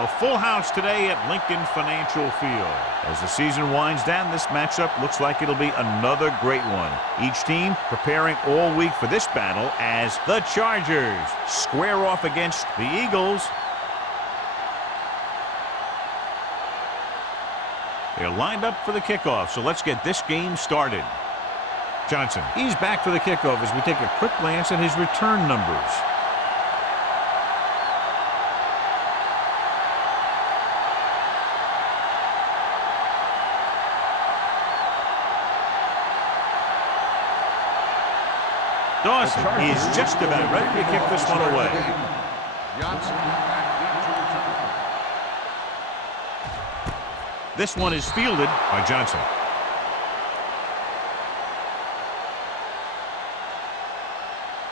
A full house today at Lincoln Financial Field. As the season winds down, this matchup looks like it'll be another great one. Each team preparing all week for this battle as the Chargers square off against the Eagles. They're lined up for the kickoff, so let's get this game started. Johnson, he's back for the kickoff as we take a quick glance at his return numbers. Dawson is just about ready to kick this one away. This one is fielded by Johnson.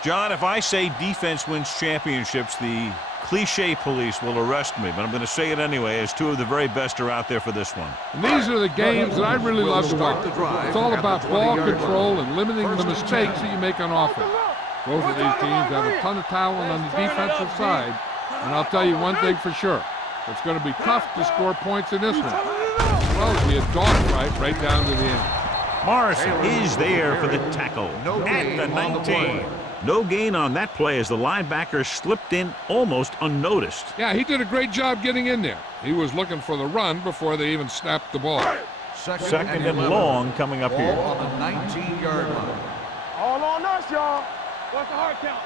John, if I say defense wins championships, the cliche police will arrest me, but I'm going to say it anyway, as two of the very best are out there for this one. And these are the games that I really love to watch. It's all about ball control and limiting the mistakes that you make on offense. Both of these teams have a ton of talent on the defensive side, and I'll tell you one thing for sure. It's going to be tough to score points in this one. Well, it'll be a dogfight right down to the end. Morrison is there for the tackle at the 19. No gain on that play as the linebacker slipped in almost unnoticed. Yeah, he did a great job getting in there. He was looking for the run before they even snapped the ball. Second and long coming up here. On the 19-yard line. All on us, y'all. What's the hard count?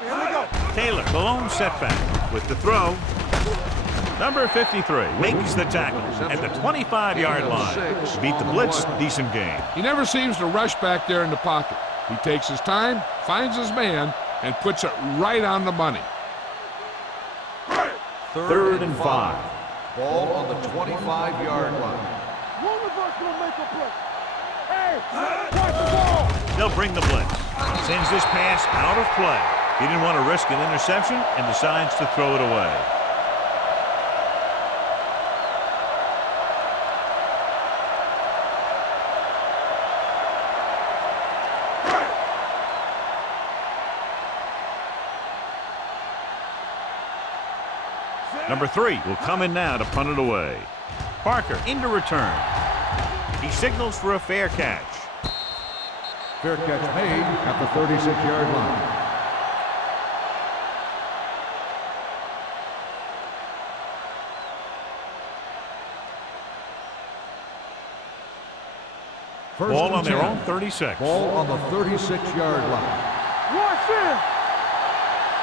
Here we go. Taylor, the lone setback with the throw. Number 53 makes the tackle at the 25-yard line. Beat the blitz, decent game. He never seems to rush back there in the pocket. He takes his time, finds his man, and puts it right on the money. Third and 5. Ball on the 25-yard line. One of us will make a play. Hey, watch the ball. They'll bring the blitz. Sends this pass out of play. He didn't want to risk an interception and decides to throw it away. Number 3 will come in now to punt it away. Parker into return. He signals for a fair catch. Fair catch made at the 36-yard line. Ball on their own 36. Ball on the 36-yard line. Watch it.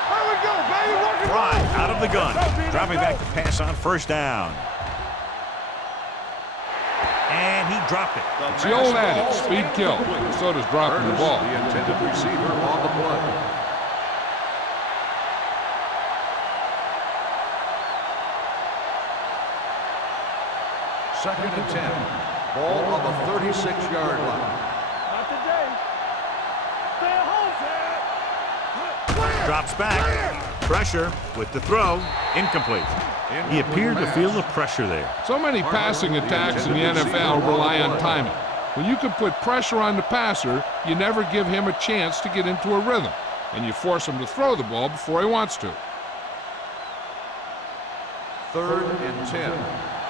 There we go, baby. Watch it. Fry out of the gun. Dropping back to pass on first down. And he dropped it. It's the old adage, speed kills. So does dropping the ball. The intended receiver on the play. Second and 10. Ball on the 36-yard line. Not today. Stay at home, Sam. Drops back. Pressure with the throw. Incomplete. He appeared to feel the pressure there. So many passing attacks in the NFL rely on timing. When you can put pressure on the passer, you never give him a chance to get into a rhythm, and you force him to throw the ball before he wants to. Third and 10.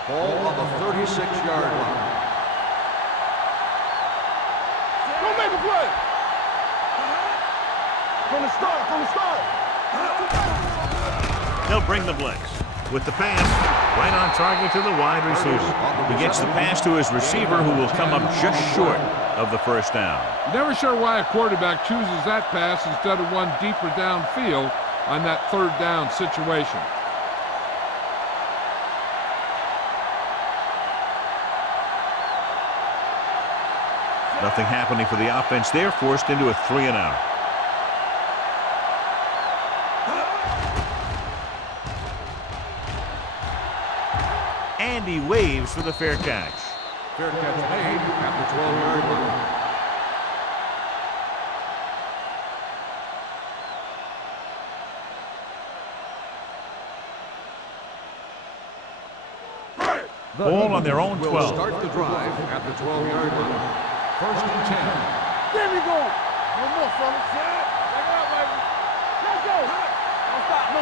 Ball on the 36-yard line. Don't make a play. From the start. They'll bring the blitz. With the pass, right on target to the wide receiver. He gets the pass to his receiver, who will come up just short of the first down. Never sure why a quarterback chooses that pass instead of one deeper downfield on that third down situation. Nothing happening for the offense there, forced into a 3-and-out. And he waves for the fair catch. Fair catch made at the 12-yard line. Ball on their own 12. Will start the drive at the 12-yard line. First and 10. There we go. No more, fellas. Check it out, baby. Let's go. Don't stop. No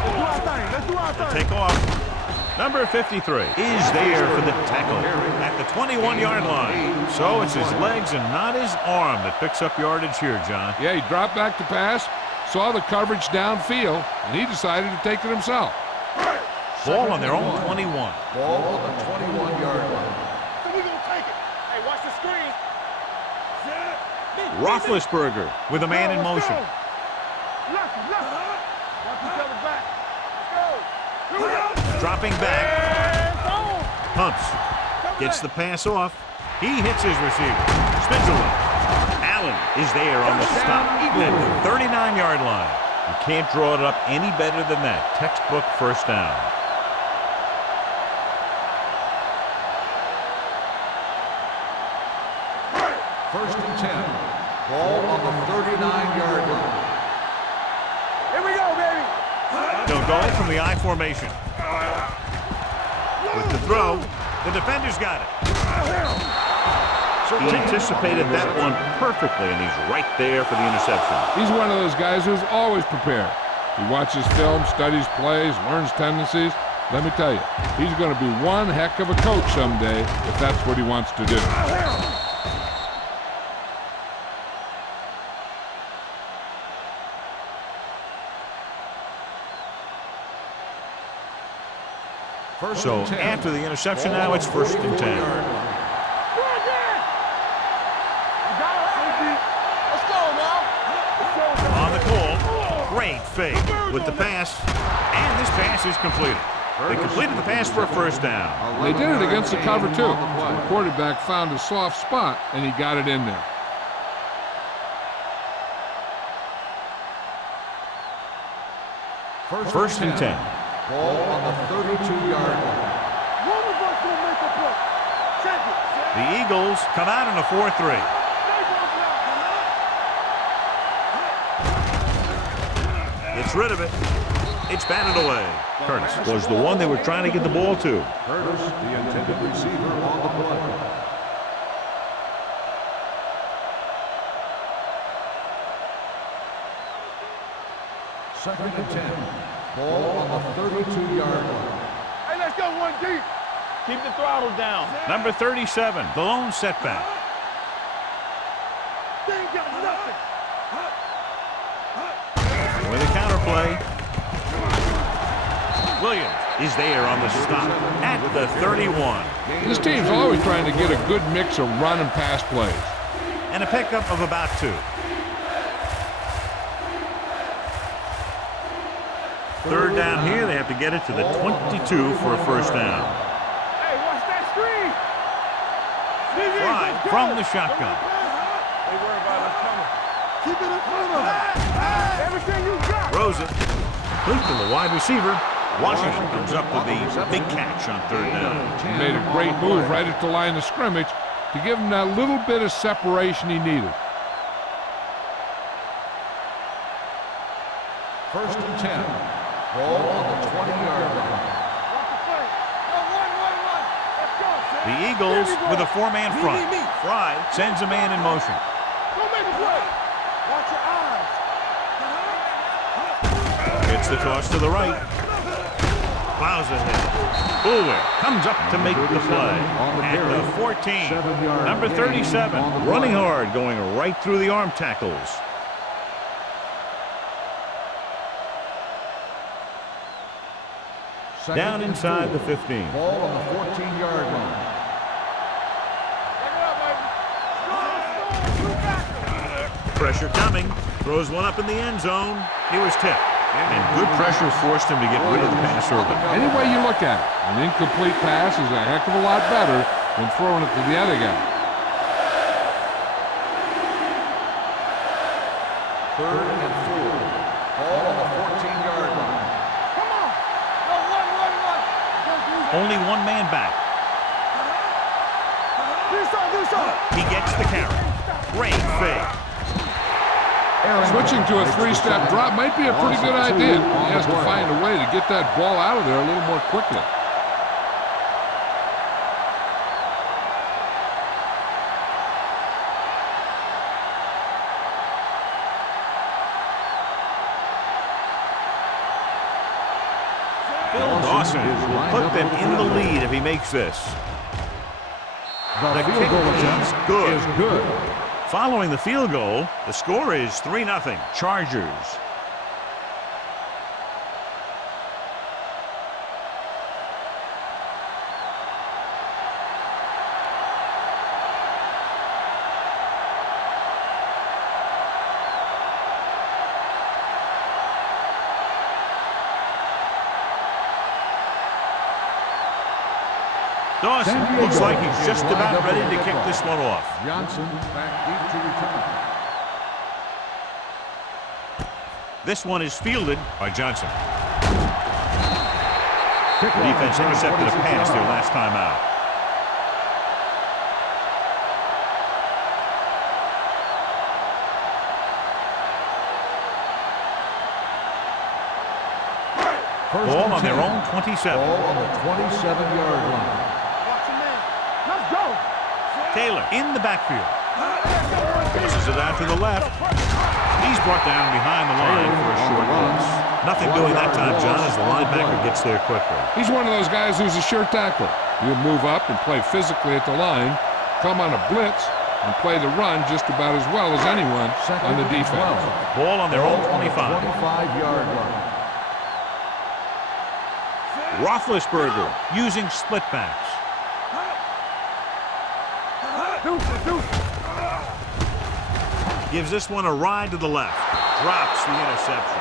Let's do our thing. Let's do our thing. Take off. Number 53 is there for the tackle at the 21-yard line. So it's his legs and not his arm that picks up yardage here, John. Yeah, he dropped back to pass, saw the coverage downfield, and he decided to take it himself. Ball on their own 21. Ball on the 21-yard line. So we gonna take it. Hey, watch the screen. Roethlisberger with a man in motion. Left. Watch each other back. Let's go. Here we go. Dropping back. Pumps. Gets the pass off. He hits his receiver. Spins away. Allen is there on the stop at the 39-yard line. You can't draw it up any better than that. Textbook first down. First and 10. Ball on the 39-yard line. Here we go, baby. They'll go from the I formation. With the throw, the defender's got it. He anticipated that one perfectly, and he's right there for the interception. He's one of those guys who's always prepared. He watches film, studies plays, learns tendencies. Let me tell you, he's going to be one heck of a coach someday if that's what he wants to do. So after the interception, now it's first and 10. On the call, great fake with the pass, and this pass is completed. They completed the pass for a first down. They did it against the cover, too. The quarterback found a soft spot, and he got it in there. First and 10. Ball on the 32-yard line. One of us will make a play. Check it. The Eagles come out in a 4-3. Gets rid of it. It's batted away. Curtis was the one they were trying to get the ball to. Curtis, the intended receiver on the play. Second and 10. Ball on the 32-yard line. Hey, let's go one deep. Keep the throttle down. Number 37, the lone setback. They ain't got nothing. With a counter play. Williams is there on the stop at the 31. This team's always trying to get a good mix of run and pass plays. And a pickup of about 2. Third down here, they have to get it to the 22 for a first down. Hey, watch that screen. Fry from the shotgun. They worry about us coming. Keep it in front of them. Everything you got. Throws it. Complete to the wide receiver. Washington comes up with the big catch on third down. He made a great move right at the line of scrimmage to give him that little bit of separation he needed. First and 10. Ball on the 20-yard line. The Eagles with a 4-man front. Fry sends a man in motion. Go make a play. Watch your eyes. Gets the toss to the right. Plows ahead. Buller comes up to make the play. At the 14. Number 37. Running hard, going right through the arm tackles. Down inside the 15. Ball on the 14-yard line. Pressure coming. Throws one up in the end zone. He was tipped. And good pressure forced him to get rid of the pass early. Any way you look at it, an incomplete pass is a heck of a lot better than throwing it to the other guy. Third and 4. Ball on the 14-yard line. Come on. Go run. Only one man back. This up. He gets the carry. Great fake. Switching to a 3-step drop might be a pretty good idea. He has to find a way to get that ball out of there a little more quickly. Johnson will put them in the lead if he makes this. The field goal kick is good. is good. Following the field goal, the score is 3-0. Chargers. Dawson looks like he's just about ready to kick this one off. Johnson back deep to return. This one is fielded by Johnson. Defense intercepted a pass their last time out. Ball on their own 27. Ball on the 27-yard line. Let's go. Taylor in the backfield. Tosses it out to the left. He's brought down behind the line for a short loss. Nothing doing that time, John, as the linebacker gets there quickly. He's one of those guys who's a sure tackler. He'll move up and play physically at the line, come on a blitz, and play the run just about as well as anyone on the defense. Ball on their own 25. 25-yard line. Roethlisberger using split backs. Gives this one a ride to the left. Drops the interception.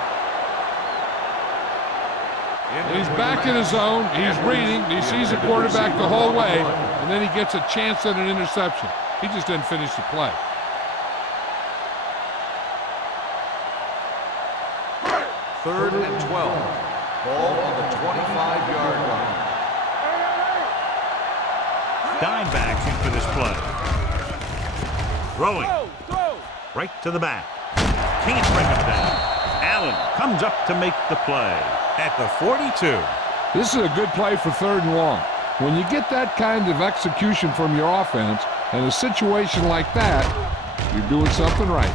He's back in his zone. He's reading. He sees the quarterback the whole way, and then he gets a chance at an interception. He just didn't finish the play. Third and 12. Ball on the 25-yard line. Dime backs in for this play. Throwing. Right to the back. Can't bring him down. Allen comes up to make the play at the 42. This is a good play for 3rd and long. When you get that kind of execution from your offense in a situation like that, you're doing something right.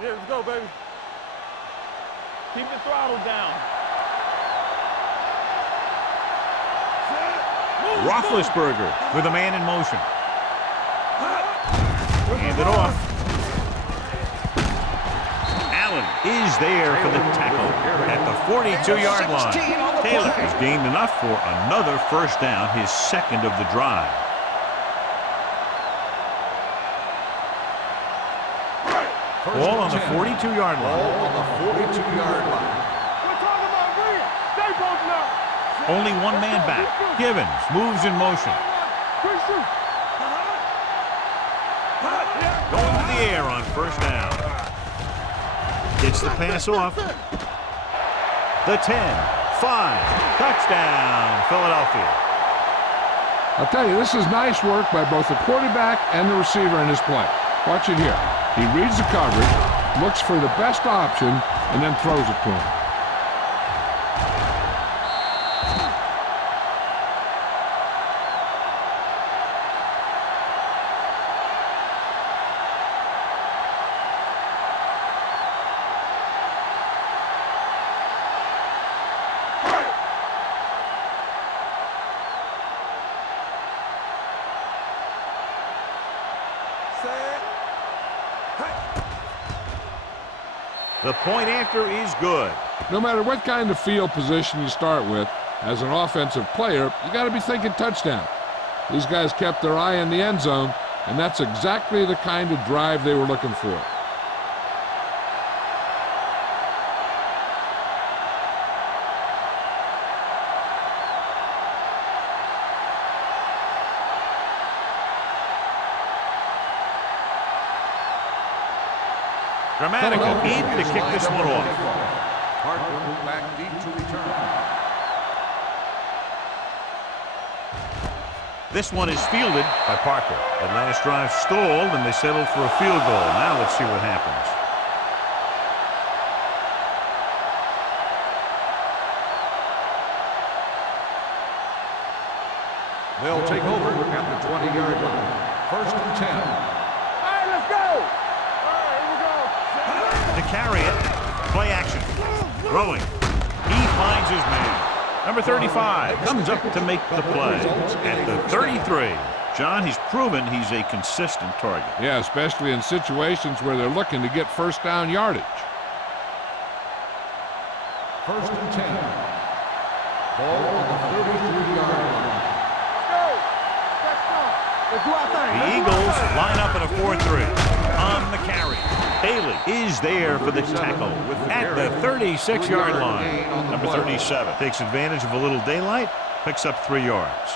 Yeah, let's go, baby. Keep the throttle down. Roethlisberger with a man in motion. Hand it off. Allen is there for the tackle at the 42-yard line. Taylor has gained enough for another first down, his second of the drive. Ball on the 42-yard line. Ball on the 42-yard line. We're talking about green. Stay posted up. Only one man back. Givens moves in motion. Quick shoot. Going to the air on first down. Gets the pass off. The 10, 5, touchdown, Philadelphia. I'll tell you, this is nice work by both the quarterback and the receiver in this play. Watch it here. He reads the coverage, looks for the best option, and then throws it to him. The point after is good. No matter what kind of field position you start with, as an offensive player, you got to be thinking touchdown. These guys kept their eye on the end zone, and that's exactly the kind of drive they were looking for. Dramatica in to kick this one off. Parker back deep to return. This one is fielded by Parker. That last drive stalled, and they settled for a field goal. Now let's see what happens. They'll take over at and 10. All right, let's go. All right, here we go. To carry it, play action. Throwing. He finds his man. Number 35 comes up to make the play at the 33. John, he's proven he's a consistent target. Yeah, especially in situations where they're looking to get first down yardage. First and 10. Ball on the 33-yard line. The Eagles line up in a 4-3 on the carry. Bailey is there for the tackle at the 36-yard line. Number 37 takes advantage of a little daylight, picks up 3 yards.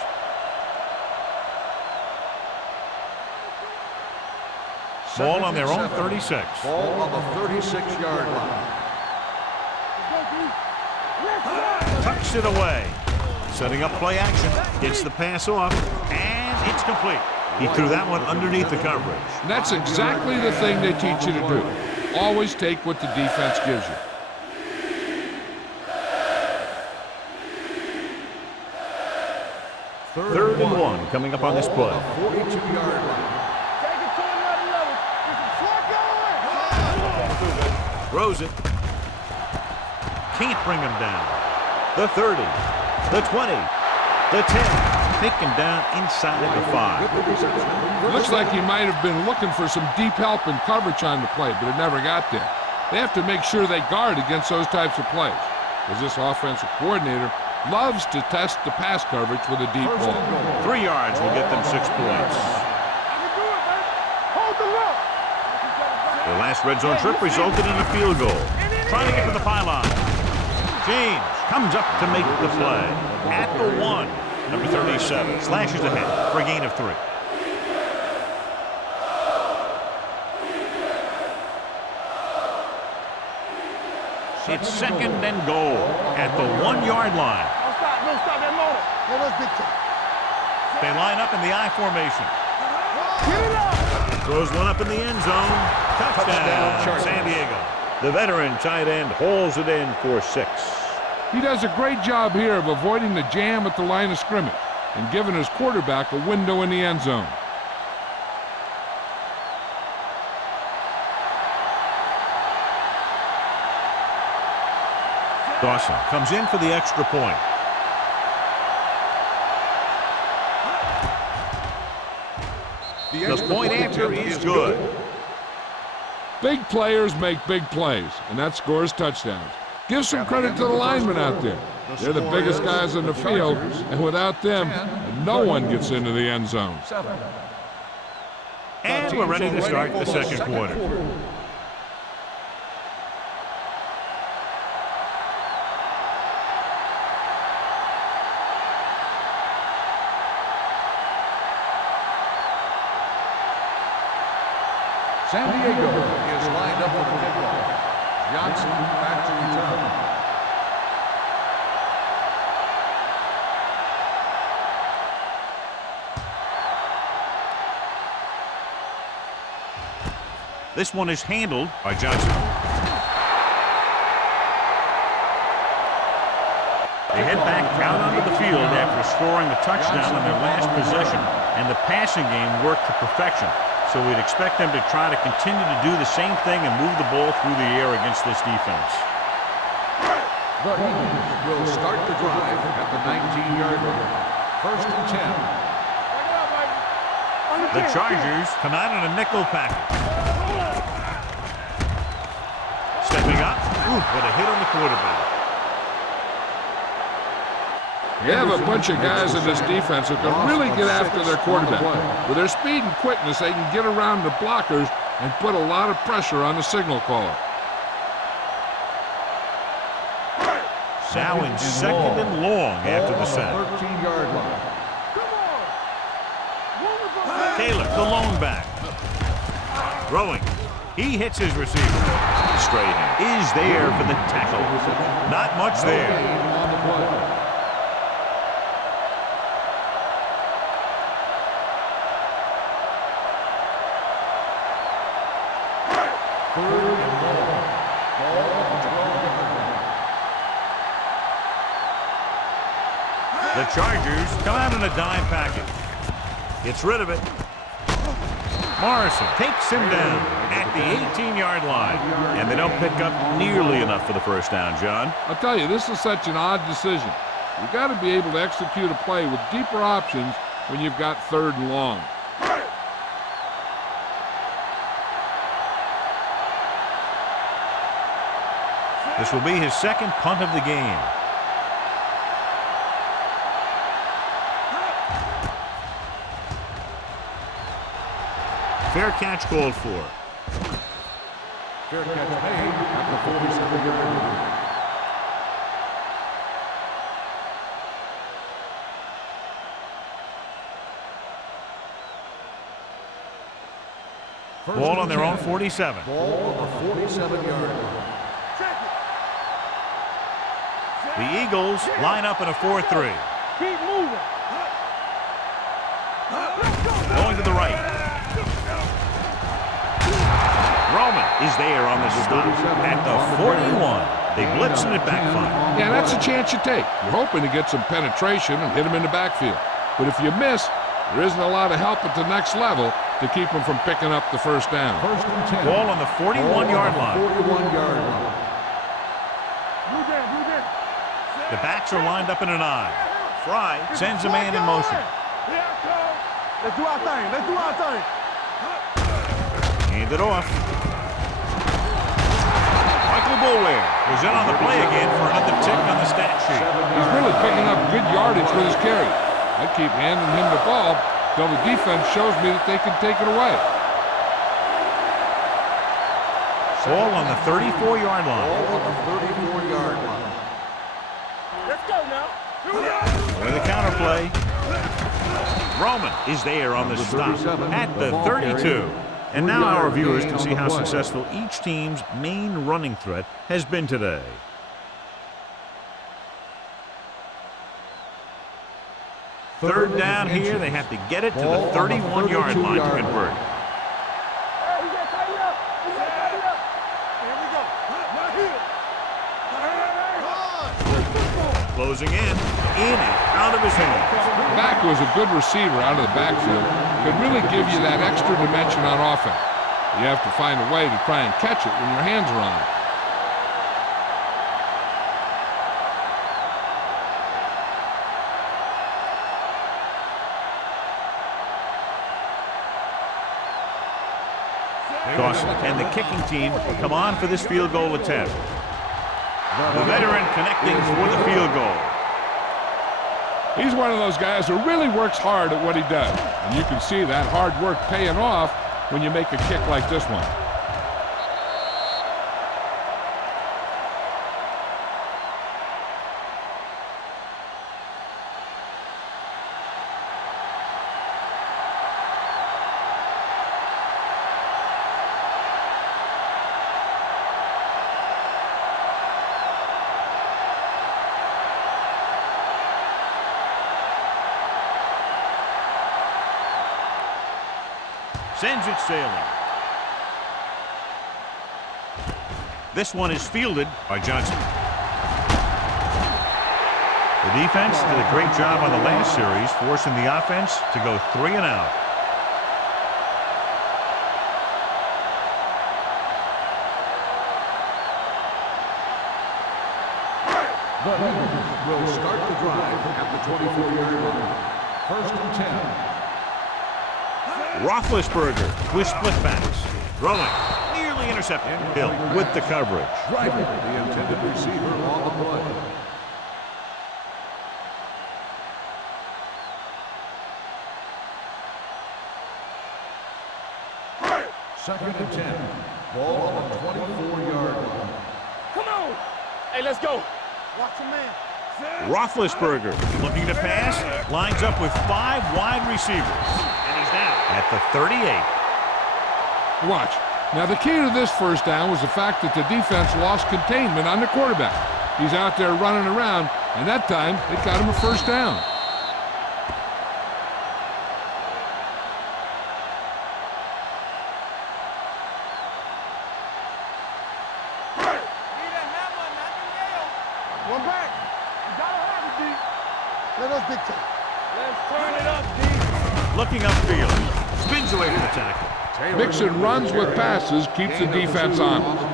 Ball on their own 36. Ball on the 36-yard line. Tucks it away. Setting up play action. Gets the pass off, and it's complete. He threw that one underneath the coverage. And that's exactly the thing they teach you to do. Always take what the defense gives you. Third and 1 coming up on this play. 42-yard line. Throws it. Can't bring him down. The 30, the 20, the 10. Taken down inside the 5. Looks like he might have been looking for some deep help and coverage on the play, but it never got there. They have to make sure they guard against those types of plays, because this offensive coordinator loves to test the pass coverage with a deep ball. 3 yards will get them 6 points. Their last red zone trip resulted in a field goal. Trying to get to the pylon. James comes up to make the play at the 1. Number 37 slashes ahead for a gain of 3. It's second and goal at the 1-yard line. Don't stop that motor. No, that's big time. They line up in the I formation. Get it up. Throws one up in the end zone. Touchdown, San Diego. The veteran tight end hauls it in for 6. He does a great job here of avoiding the jam at the line of scrimmage and giving his quarterback a window in the end zone. Dawson comes in for the extra point. The point after is good. Big players make big plays, and that scores touchdowns. Give some credit to the linemen out there. They're the biggest guys in the field, and without them, no one gets into the end zone. And we're ready to start the second quarter. San Diego is lined up for the kickoff. Johnson back to return. This one is handled by Johnson. They head back out onto the field after scoring a touchdown on their last possession, and the passing game worked to perfection. So we'd expect them to try to continue to do the same thing and move the ball through the air against this defense. The Eagles will start the drive at the 19-yard line. First and 10. The Chargers come out in a nickel package. Stepping up, with a hit on the quarterback. You have a bunch of guys in this defense who can really get after their quarterback. With their speed and quickness, they can get around the blockers and put a lot of pressure on the signal caller. Now in second and long after the sack. 13-yard line. Taylor, the lone back. Throwing. He hits his receiver. Strahan is there for the tackle. Not much there. On the play. The Chargers come out in a dime package. Gets rid of it. Morrison takes him down at the 18-yard line. And they don't pick up nearly enough for the first down, John. I'll tell you, this is such an odd decision. You've got to be able to execute a play with deeper options when you've got 3rd and long. This will be his second punt of the game. Fair catch called for. Fair catch made at the 47-yard line. Ball on their own 47. Ball on the 47-yard line. The Eagles line up in a 4-3. Keep moving. Going to the right. Roman is there on the stop at the 41. They blitz and it backfires. Yeah, that's a chance you take. You're hoping to get some penetration and hit him in the backfield. But if you miss, there isn't a lot of help at the next level to keep them from picking up the first down. 1st and 10. Ball on the 41-yard line. 41-yard line. The backs are lined up in an I. Fry sends a man in motion. Let's do our thing. Let's do our thing. Hand it off. Michael Boulware was in on the play again for another tick on the stat sheet. He's really picking up good yardage with his carry. I keep handing him the ball until the defense shows me that they can take it away. Ball on the 34-yard line. Ball on the 34-yard line. Let's go now. With a counter play. Roman is there on the stop at the 32. And now our viewers can see how successful each team's main running threat has been today. Third down here, they have to get it to the 31-yard line to convert. Hey, we got to tighten up. We got to tighten up. Here we go. Right here. Closing in and out of his hands. The back was a good receiver out of the backfield. Could really give you that extra dimension on offense. You have to find a way to try and catch it when your hands are on it. Dawson and the kicking team come on for this field goal attempt. The veteran connecting for the field goal. He's one of those guys who really works hard at what he does. And you can see that hard work paying off when you make a kick like this one. Sends it sailing. This one is fielded by Johnson. The defense did a great job on the last series, forcing the offense to go 3 and out. The Eagles will start the drive at the 24-yard line. 1st and 10. Roethlisberger with split backs. Throwing. Nearly intercepted. Hill with the coverage. Driving the intended receiver on the play. Second and 10. Ball on the 24-yard line. Come on. Hey, let's go. Watch your man. Roethlisberger looking to pass. Lines up with 5 wide receivers. And he's down at the 38. Watch. Now, the key to this first down was the fact that the defense lost containment on the quarterback. He's out there running around, and that time it got him a first down. One back. You got to have it, D. Let us dictate. Let's turn it up, D. Looking upfield. Spins away from the tackle. Mixing runs with passes keeps the defense honest.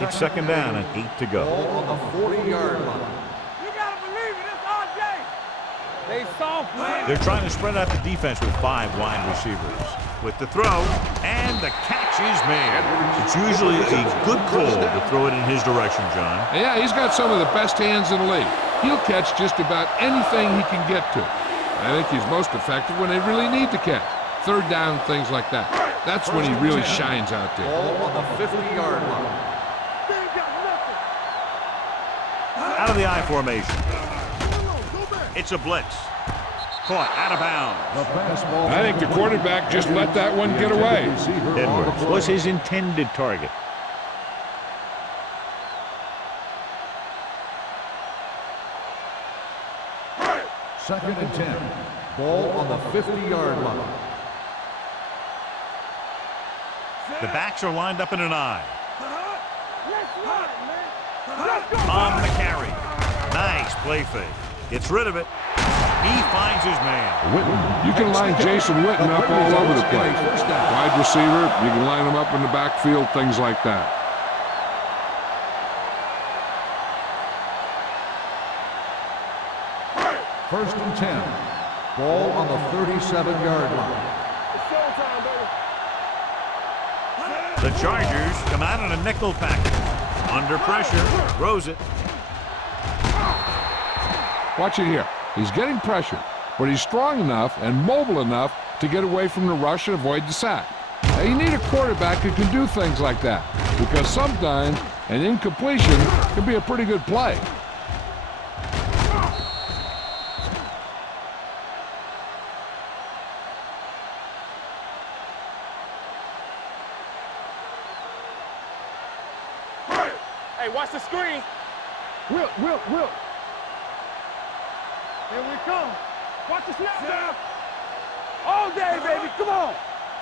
It's second down and 8 to go. Ball on the 40-yard line. You gotta believe it. It's RJ. They soft, man. They're trying to spread out the defense with 5 wide receivers. With the throw, and the catch is made. It's usually a good call to throw it in his direction, John. Yeah, he's got some of the best hands in the league. He'll catch just about anything he can get to. I think he's most effective when they really need to catch. Third down, things like that. That's when he really shines out there. Ball on the 50-yard line. They ain't got nothing. Out of the I formation. It's a blitz. Caught out of bounds. I think the quarterback just let that one get away. Edwards was his intended target. Second and 10. Ball on the 50-yard line. The backs are lined up in an I. Let's run, man. Let's go. On the carry. Nice play fake. Gets rid of it. He finds his man. Witten. You can line Jason Witten up all over the place. Wide receiver, you can line him up in the backfield, things like that. First and 10. Ball on the 37-yard line. It's showtime, baby. The Chargers come out in a nickel package. Under pressure, throws it. Watch it here. He's getting pressure, but he's strong enough and mobile enough to get away from the rush and avoid the sack. Now, you need a quarterback who can do things like that, because sometimes an incompletion can be a pretty good play. Hey, watch the screen. Wilt. Here we come. Watch the snap down. All day, baby. Come on.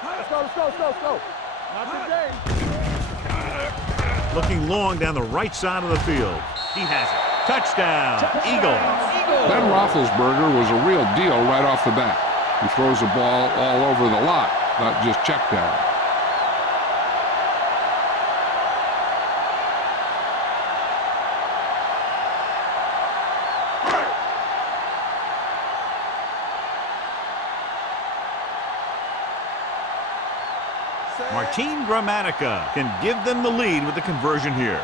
Let's go. Not today. Looking long down the right side of the field. He has it. Touchdown, Eagles. Ben Roethlisberger was a real deal right off the bat. He throws the ball all over the lot, not just check down. Martin Gramatica can give them the lead with the conversion here.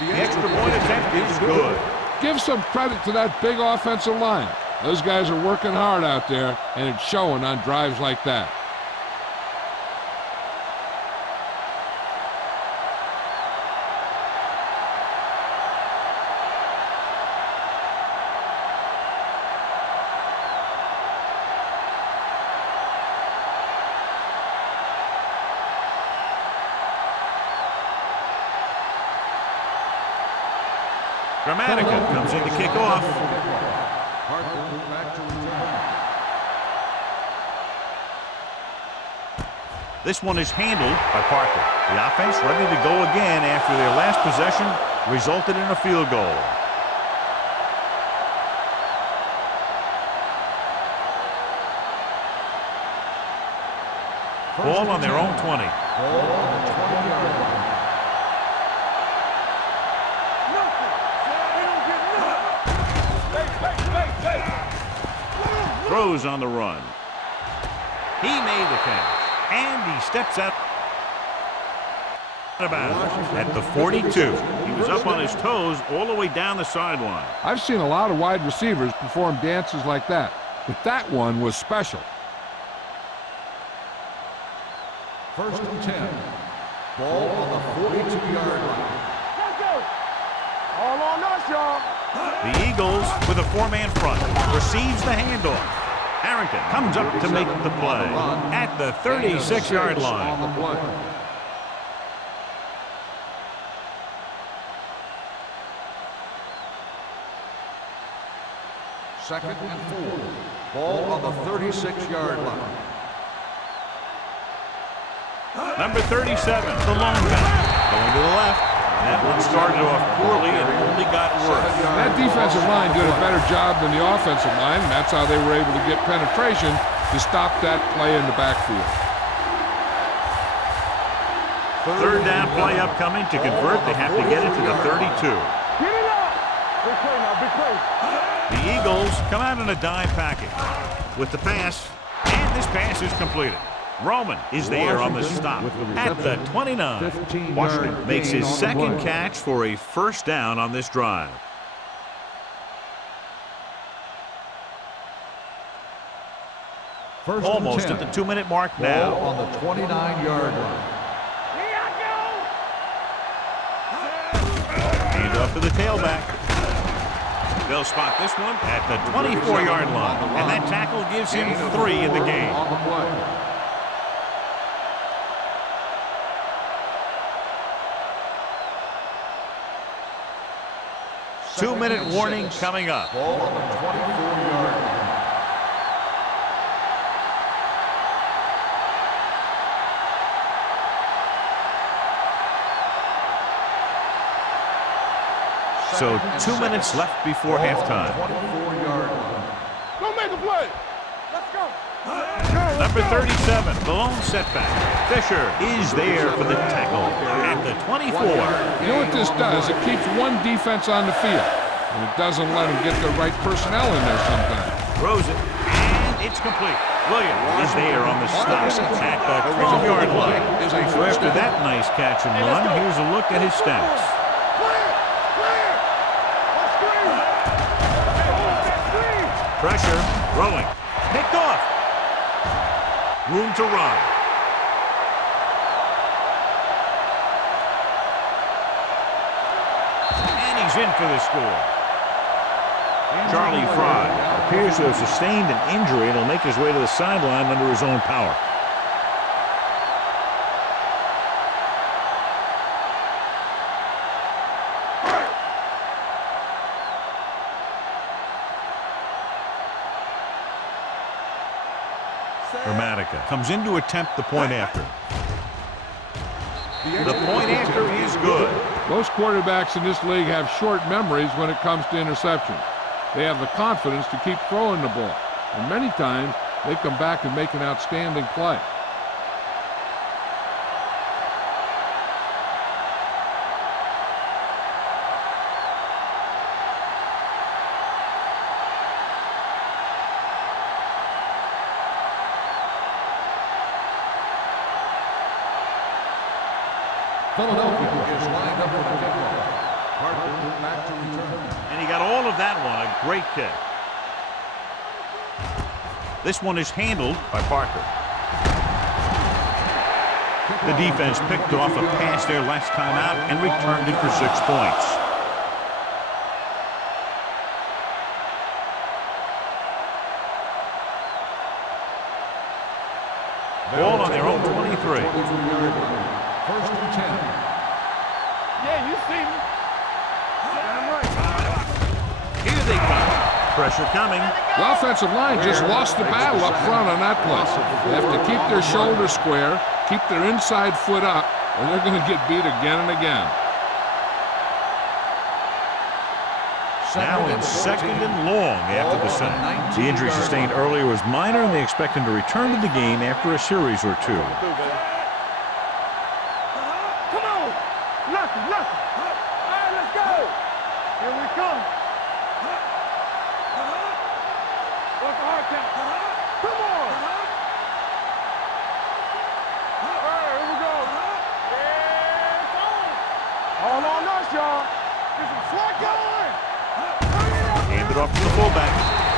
The extra point attempt is good. Give some credit to that big offensive line. Those guys are working hard out there, and it's showing on drives like that. Gramatica comes in to kick off. This one is handled by Parker. The offense ready to go again after their last possession resulted in a field goal. Ball on their own 20. Ball on the 20-yard line. Throws on the run. He made the catch. And he steps out of bounds at the 42. He was up on his toes all the way down the sideline. I've seen a lot of wide receivers perform dances like that, but that one was special. First and 10. Ball on the 42-yard line. Let's go. All on us, y'all. The Eagles with a 4-man front receives the handoff. Harrington comes up to make the play at the 36-yard line. On the play. Second and 4. Ball on the 36-yard line. Number 37, the lone back. Going to the left. That one started off poorly and only got worse. That defensive line did a better job than the offensive line, and that's how they were able to get penetration to stop that play in the backfield. Third down play upcoming. To convert, they have to get it to the 32. Get it up. Big play now, big play. The Eagles come out in a dime package with the pass, and this pass is completed. Roman is there on the stop at the 29. Washington makes his second catch for a first down on this drive. Almost at the 2-minute mark now. On the 29-yard line. Hand off to the tailback. They'll spot this one at the 24-yard line, and that tackle gives him 3 in the game. On the play. Two-minute warning coming up. Ball on the 24-yard line. So 2 minutes left before halftime. 24-yard line. Don't make a play. Let's go. Number 37, the lone setback. Fisher is there for the tackle at the 24. You know what this does? It keeps one defense on the field, and it doesn't let them get the right personnel in there sometimes. Throws it, and it's complete. Williams is there on the stop at the 12-yard line. So after that nice catch and run, here's a look at his stats. Pressure, throwing, picked off. Room to run. And he's in for the score. Charlie Fry appears to have sustained an injury and will make his way to the sideline under his own power. Comes in to attempt the point after. The point after is good. Most quarterbacks in this league have short memories when it comes to interception. They have the confidence to keep throwing the ball, and many times they come back and make an outstanding play. Philadelphia is lined up for the kickoff. Harper back to return. And he got all of that one. A great kick. This one is handled by Parker. The defense picked off a pass there last time out and returned it for 6 points. Ball on their own 23. First and 10. Yeah, you see me. Here they come. Pressure coming. The offensive line just lost the battle up front on that play. They have to keep their shoulders square, keep their inside foot up, or they're going to get beat again and again. Now in second and long after the sack. The injury sustained earlier was minor, and they expect him to return to the game after a series or two. Nothing. All right, let's go. Here we come. What's the hard count? Come on. All right, here we go. Yeah, all on us, y'all. Get some slack going. Handed off to the fullback.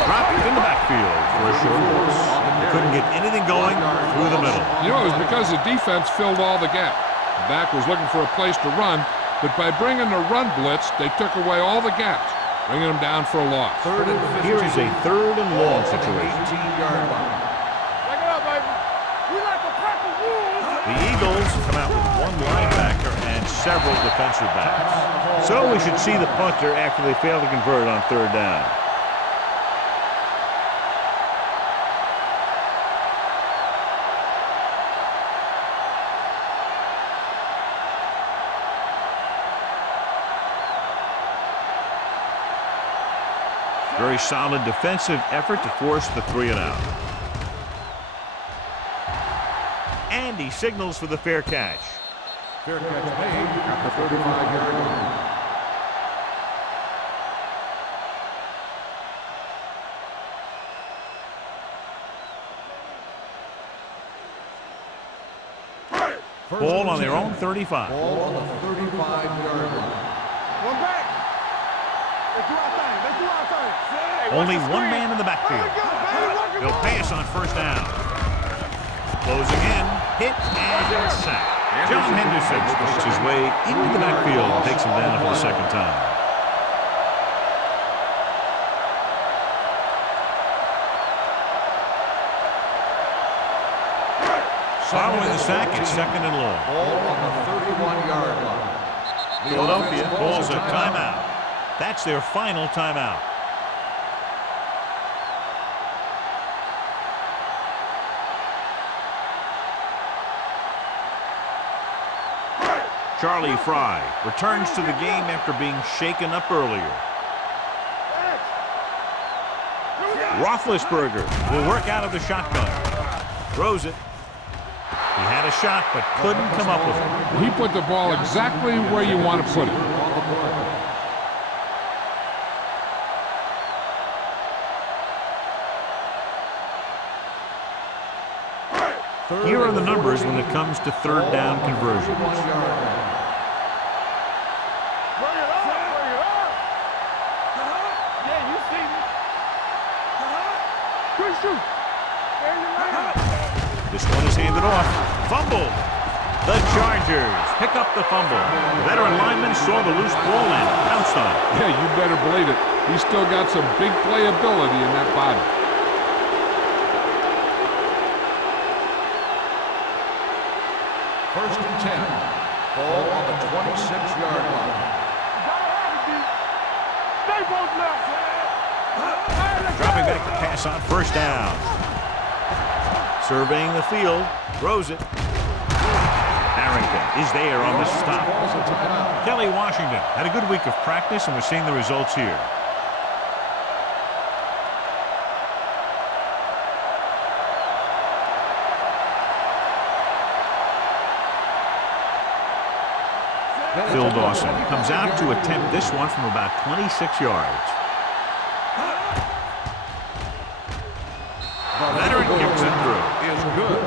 Dropped it in the backfield for a short loss. They couldn't get anything going through the middle. You know, it was because the defense filled all the gaps. The back was looking for a place to run, but by bringing the run blitz, they took away all the gaps, bringing them down for a loss. Here is a third and long situation. 18-yard line. Check it out, baby. We like a pack of wolves. The Eagles come out with one linebacker and several defensive backs. So we should see the punter after they fail to convert on third down. Very solid defensive effort to force the 3-and-out. And he signals for the fair catch. Fair catch made at the 35-yard line. Ball on their own 35. Ball on the 35-yard line. One back. Let's do our thing. Let's do our thing. Hey, Only watch the one screen. man in the backfield. Hey, They'll pass on first down. Closing in, hit and sack. John Henderson works his way into the backfield and takes him down for the second time. Following the sack, it's second and long. Ball on the 31-yard line. Philadelphia calls a timeout. That's their final timeout. Charlie Fry returns to the game after being shaken up earlier. Roethlisberger will work out of the shotgun. Throws it. He had a shot, but couldn't come up with it. He put the ball exactly where you want to put it. Here are the numbers when it comes to third down conversions. Bring it up. Bring it up. Yeah, you see me. Good shoot. There you land. This one is handed off. Fumble. The Chargers pick up the fumble. The veteran lineman saw the loose ball and pounced on it. Yeah, you better believe it. He's still got some big playability in that body. First and 10. Ball on the 26-yard line. Stay both left. Dropping back to pass on first down. Surveying the field. Throws it. Harrington is there on the stop. Kelly Washington had a good week of practice, and we're seeing the results here. Phil Dawson comes out to attempt this one from about 26 yards. The veteran kicks it through. Is good.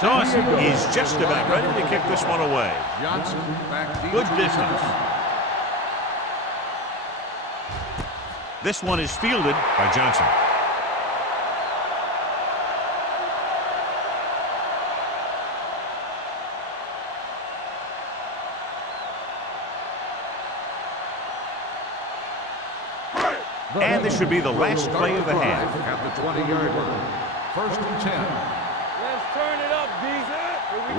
Dawson is just about ready to kick this one away. Johnson back deep. Good distance. This one is fielded by Johnson. And this should be the last play of the half. At the 20-yard line. First and 10. Let's turn it up, D.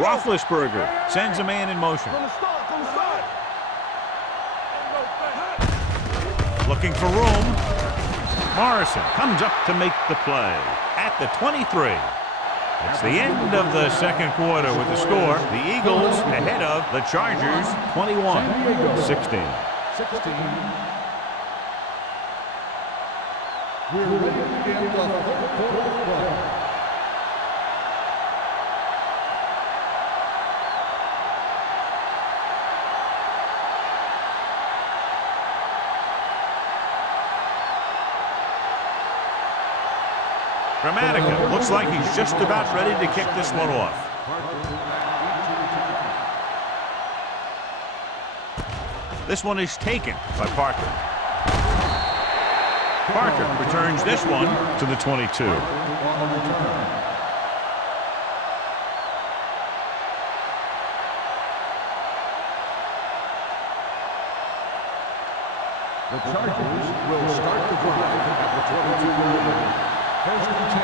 Roethlisberger sends a man in motion. From the start, from the start. Looking for room. Morrison comes up to make the play at the 23. It's the end of the second quarter with the score. The Eagles ahead of the Chargers 21-16. 16. We're ready to begin the third quarter of play. Dramatica looks like he's just about ready to kick this one off. This one is taken by Parker. Parker returns this one to the 22. The Chargers will start the drive at the 22-yard line. First and 10.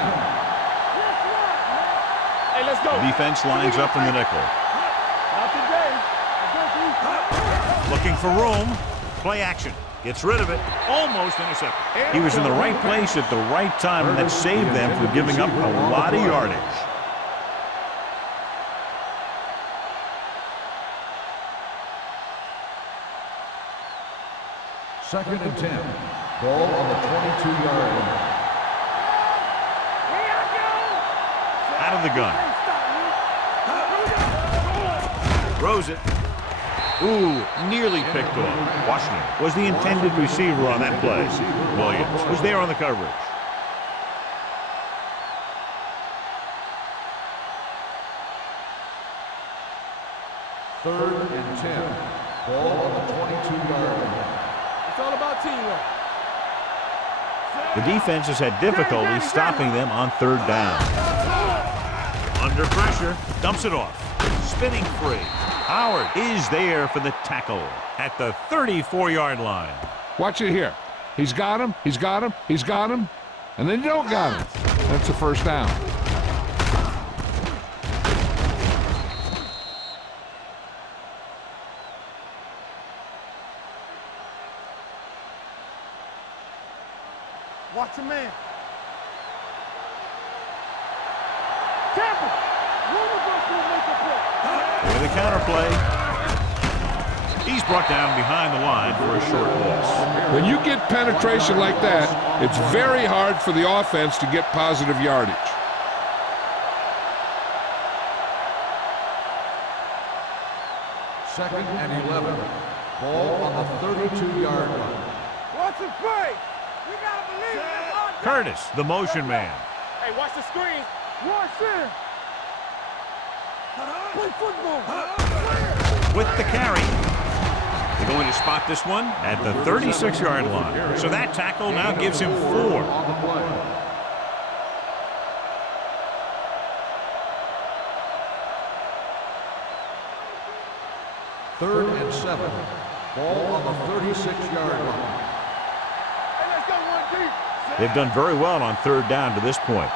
Hey, let's go. Defense lines up in the nickel. Not today. Looking for room. Play action. Gets rid of it. Almost intercepted. He was in the right place at the right time, and that saved them from giving up a lot of yardage. Second and 10. Ball on the 22-yard line. Out of the gun. Throws it. Ooh, nearly picked off. Washington was the intended receiver on that play. Williams was there on the coverage. Third and 10. Ball on the 22-yard line. It's all about teamwork. The defense has had difficulty stopping them on third down. Under pressure, dumps it off. Spinning free. Howard is there for the tackle at the 34-yard line. Watch it here. He's got him, he's got him, he's got him, and then you don't got him. That's the first down. Watch your man. Tampa. One of us will make a play. With a counter play. He's brought down behind the line for a short loss. When you get penetration like that, it's very hard for the offense to get positive yardage. Second and 11. Ball on the 32-yard line. Watch the play. We gotta believe in this. Curtis, the motion man. Hey, watch the screen. Watch it. Play football. With the carry. They're going to spot this one at the 36-yard line. So that tackle now gives him 4. On the play. Third and 7. Ball on the 36-yard line. Hey, let's go one deep. They've done very well on third down to this point.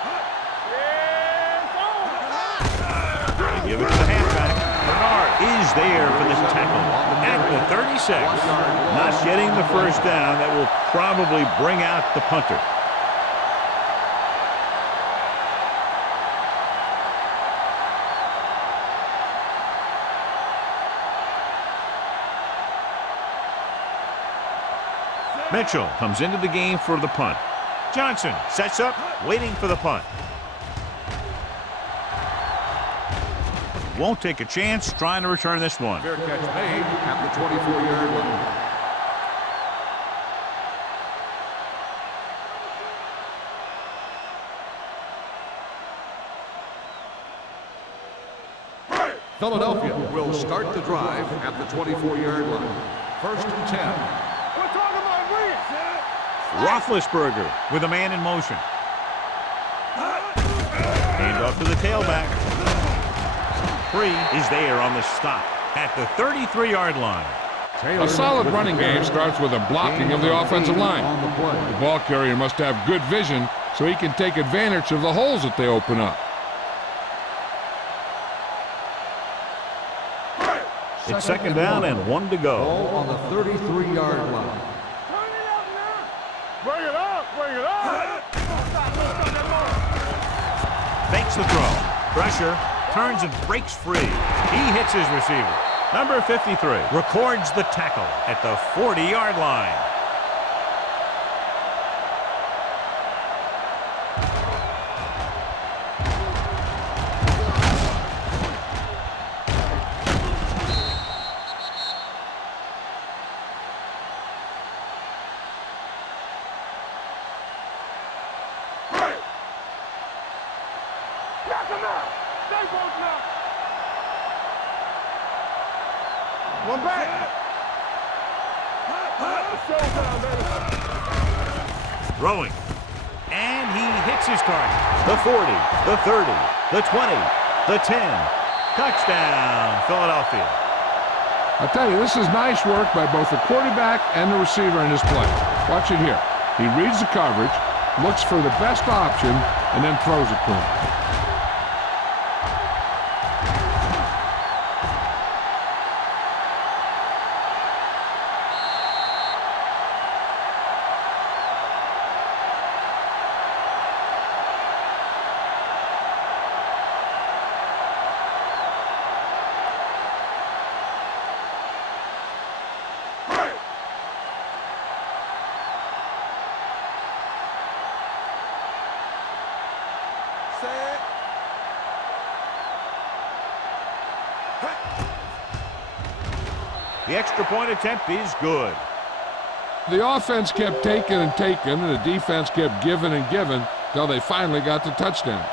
They give it to the halfback. Bernard is there for the tackle at the 36. Not getting the first down. That will probably bring out the punter. Mitchell comes into the game for the punt. Johnson sets up, waiting for the punt. Won't take a chance trying to return this one. Fair catch made at the 24-yard line. Philadelphia will start the drive at the 24-yard line. First and 10. We're talking about wins. Roethlisberger with a man in motion. Hand off to the tailback. Free is there on the stop at the 33-yard line. A solid running game starts with a blocking of the offensive line. The ball carrier must have good vision so he can take advantage of the holes that they open up. It's second down and 1 to go. Ball on the 33-yard line. Turn it up now. Bring it up. Bring it up. Fakes the throw. Pressure. Turns and breaks free. He hits his receiver. Number 53 records the tackle at the 40-yard line. Knock him out. Stay both now. One back. Showdown, baby. Throwing. And he hits his target. The 40, the 30, the 20, the 10. Touchdown, Philadelphia. I tell you, this is nice work by both the quarterback and the receiver in this play. Watch it here. He reads the coverage, looks for the best option, and then throws it to him. The extra point attempt is good. The offense kept taking and taking, and the defense kept giving and giving until they finally got the touchdown.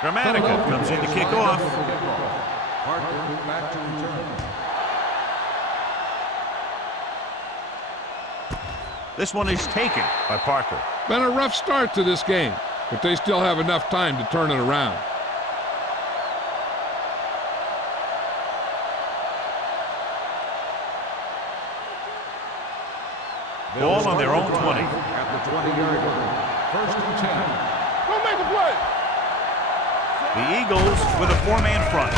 Dramatica comes in to kick off. Parker back to return. This one is taken by Parker. Been a rough start to this game, but they still have enough time to turn it around. Ball on their own 20. At the 20-yard line. 1st and 10. Don't make a play. The Eagles with a four-man front.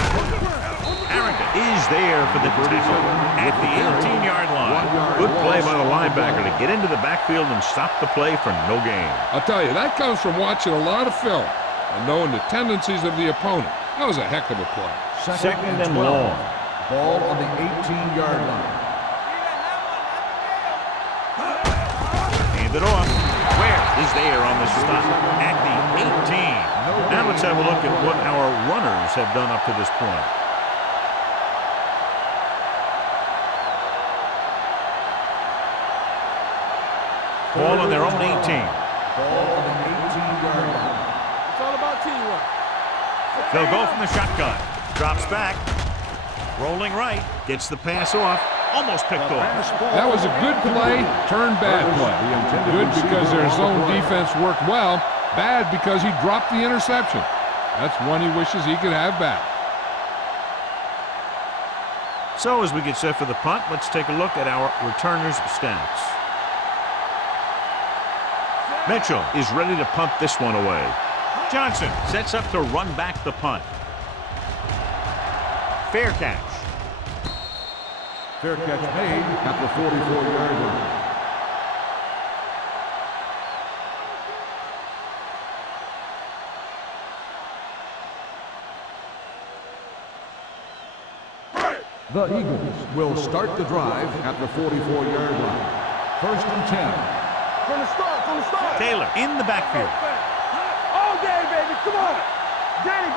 Harrington is there for the tackle at the 18-yard line. Good play by the linebacker to get into the backfield and stop the play for no gain. I'll tell you, that comes from watching a lot of film and knowing the tendencies of the opponent. That was a heck of a play. Second and long. Ball on the 18-yard line. Hand it off. Where is there on the stop? At the 18. Now let's have a look at what our runners have done up to this point. Ball on their own 18. Ball on the 18-yard line. It's all about teamwork. They'll go from the shotgun. Drops back. Rolling right. Gets the pass off. Almost picked off. That was a good play, turned bad play. Good because their zone defense worked well. Bad because he dropped the interception. That's one he wishes he could have back. So as we get set for the punt, let's take a look at our returners' stats. Mitchell is ready to punt this one away. Johnson sets up to run back the punt. Fair catch. Fair catch made at the 44-yard line. The Eagles will start the drive at the 44-yard line. 1st and 10. From the start. Taylor in the backfield. All day, baby. Come on. Danny.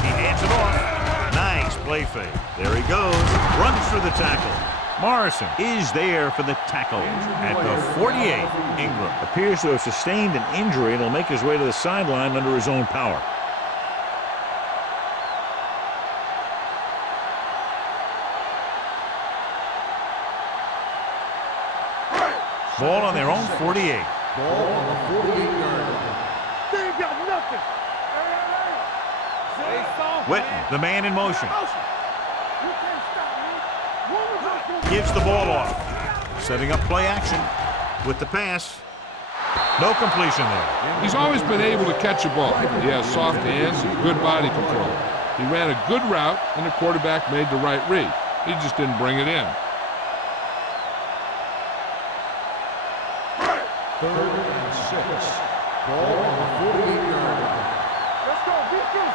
He hands it off. Nice play fake. There he goes. Runs through the tackle. Morrison is there for the tackle at the 48. Ingram appears to have sustained an injury and will make his way to the sideline under his own power. Ball on their own 48. Ball on the 48-yard line. They ain't got nothing. Witten, the man in motion. You can't stop me. Gives the ball off. Setting up play action with the pass. No completion there. He's always been able to catch a ball. He has soft hands and good body control. He ran a good route, and the quarterback made the right read. He just didn't bring it in. 3rd and 6. Ball on the 48-yard line. Let's go, defense.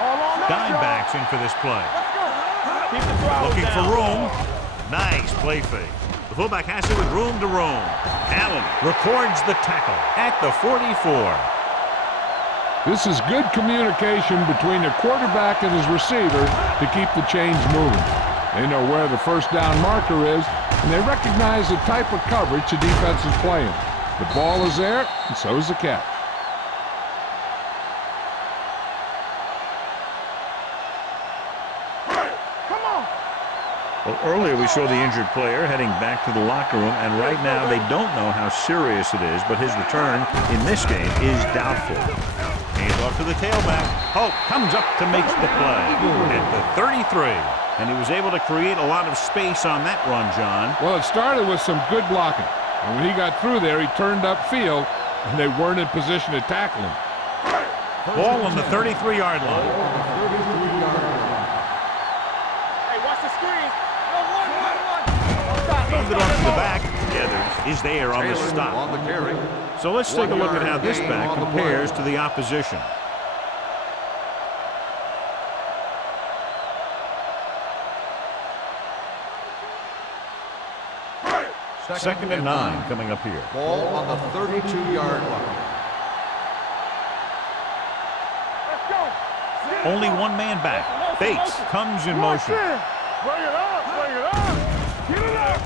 All on us, Dime y'all. backs in for this play. Let's go. Keep the throttle Looking for down. room. Nice play fake. The fullback has it with room to roam. Allen records the tackle at the 44. This is good communication between the quarterback and his receiver to keep the chains moving. They know where the first down marker is, and they recognize the type of coverage the defense is playing. The ball is there, and so is the catch. Come on. Well, earlier we saw the injured player heading back to the locker room, and right now they don't know how serious it is, but his return in this game is doubtful. Hands off to the tailback. Hope comes up to make the play at the 33. And he was able to create a lot of space on that run, John. Well, it started with some good blocking. And when he got through there, he turned upfield, and they weren't in position to tackle him. Ball on the 33-yard line. Hey, watch the screen. No, one. Handed off to the back. Gathers is there on the stop. On the carry. So let's take a look at how this back compares to the opposition. Second and 9 coming up here. Ball on the 32-yard line. Let's go. Only one man back. Bates comes in motion. Bring it up. Get it up.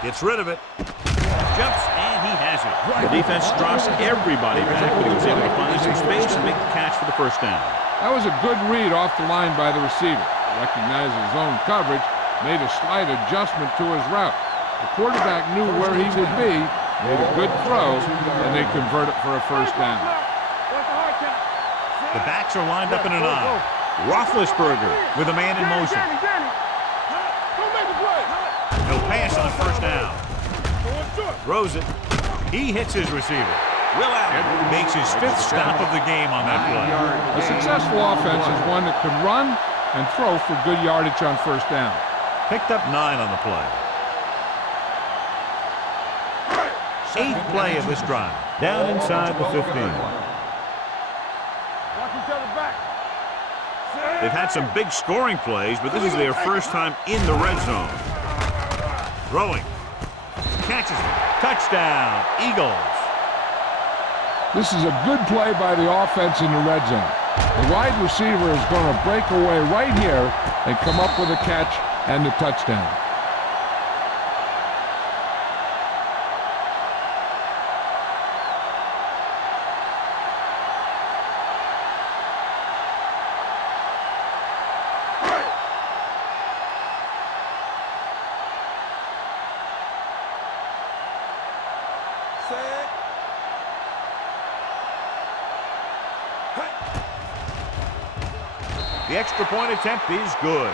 Gets rid of it. Jumps, and he has it. The defense drops everybody back, but he was able to find some space and make the catch for the first down. That was a good read off the line by the receiver. Recognized his zone coverage, made a slight adjustment to his route. The quarterback knew where he would be, made a good throw, and they convert it for a first down. The backs are lined up in an eye. Roethlisberger with a man in motion. He'll pass on first down. Throws it. He hits his receiver. Will Allen makes his 5th stop of the game on that play. A successful offense is one that can run and throw for good yardage on first down. Picked up 9 on the play. 8th play of this drive. Down inside the 15. Watch each other back. They've had some big scoring plays, but this is their first time in the red zone. Throwing. Catches it. Touchdown. Eagles. This is a good play by the offense in the red zone. The wide receiver is going to break away right here and come up with a catch and the touchdown. The extra point attempt is good.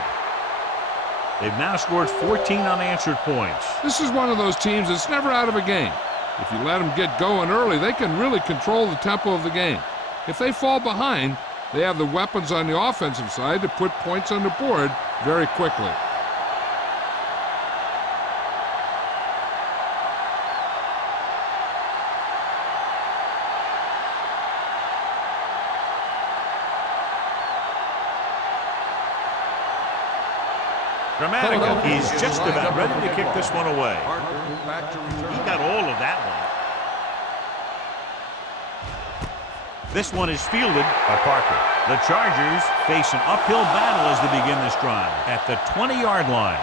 They've now scored 14 unanswered points. This is one of those teams that's never out of a game. If you let them get going early, they can really control the tempo of the game. If they fall behind, they have the weapons on the offensive side to put points on the board very quickly. Dramatica is just about ready to kick this one away. He got all of that one. This one is fielded by Parker. The Chargers face an uphill battle as they begin this drive at the 20-yard line.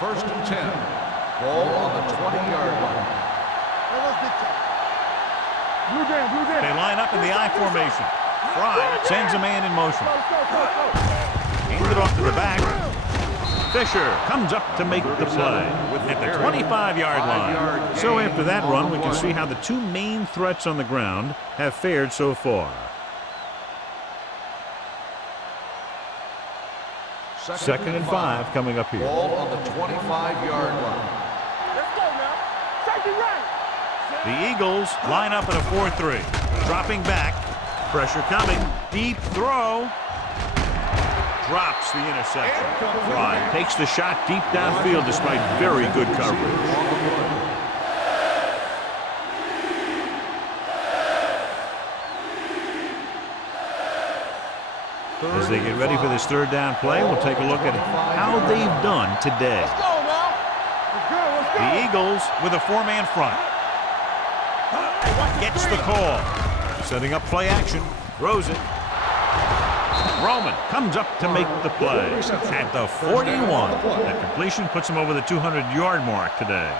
First and 10. Ball on the 20-yard line. They line up in the I formation. Fry sends a man in motion. Hands it off to the back. Fisher comes up to make the play at the 25-yard line. So after that run, we can see how the two main threats on the ground have fared so far. Second and 5 coming up here. Ball on the 25-yard line. Let's go now. Safety right. The Eagles line up at a 4-3. Dropping back. Pressure coming. Deep throw. Drops the interception. Fry takes the shot deep downfield despite very good coverage. As they get ready for this third down play, we'll take a look at how they've done today. Let's go now. Let's go. The Eagles with a four-man front. Gets the call. Setting up play action. Throws it. Roman comes up to make the play at the 41. That completion puts him over the 200-yard mark today.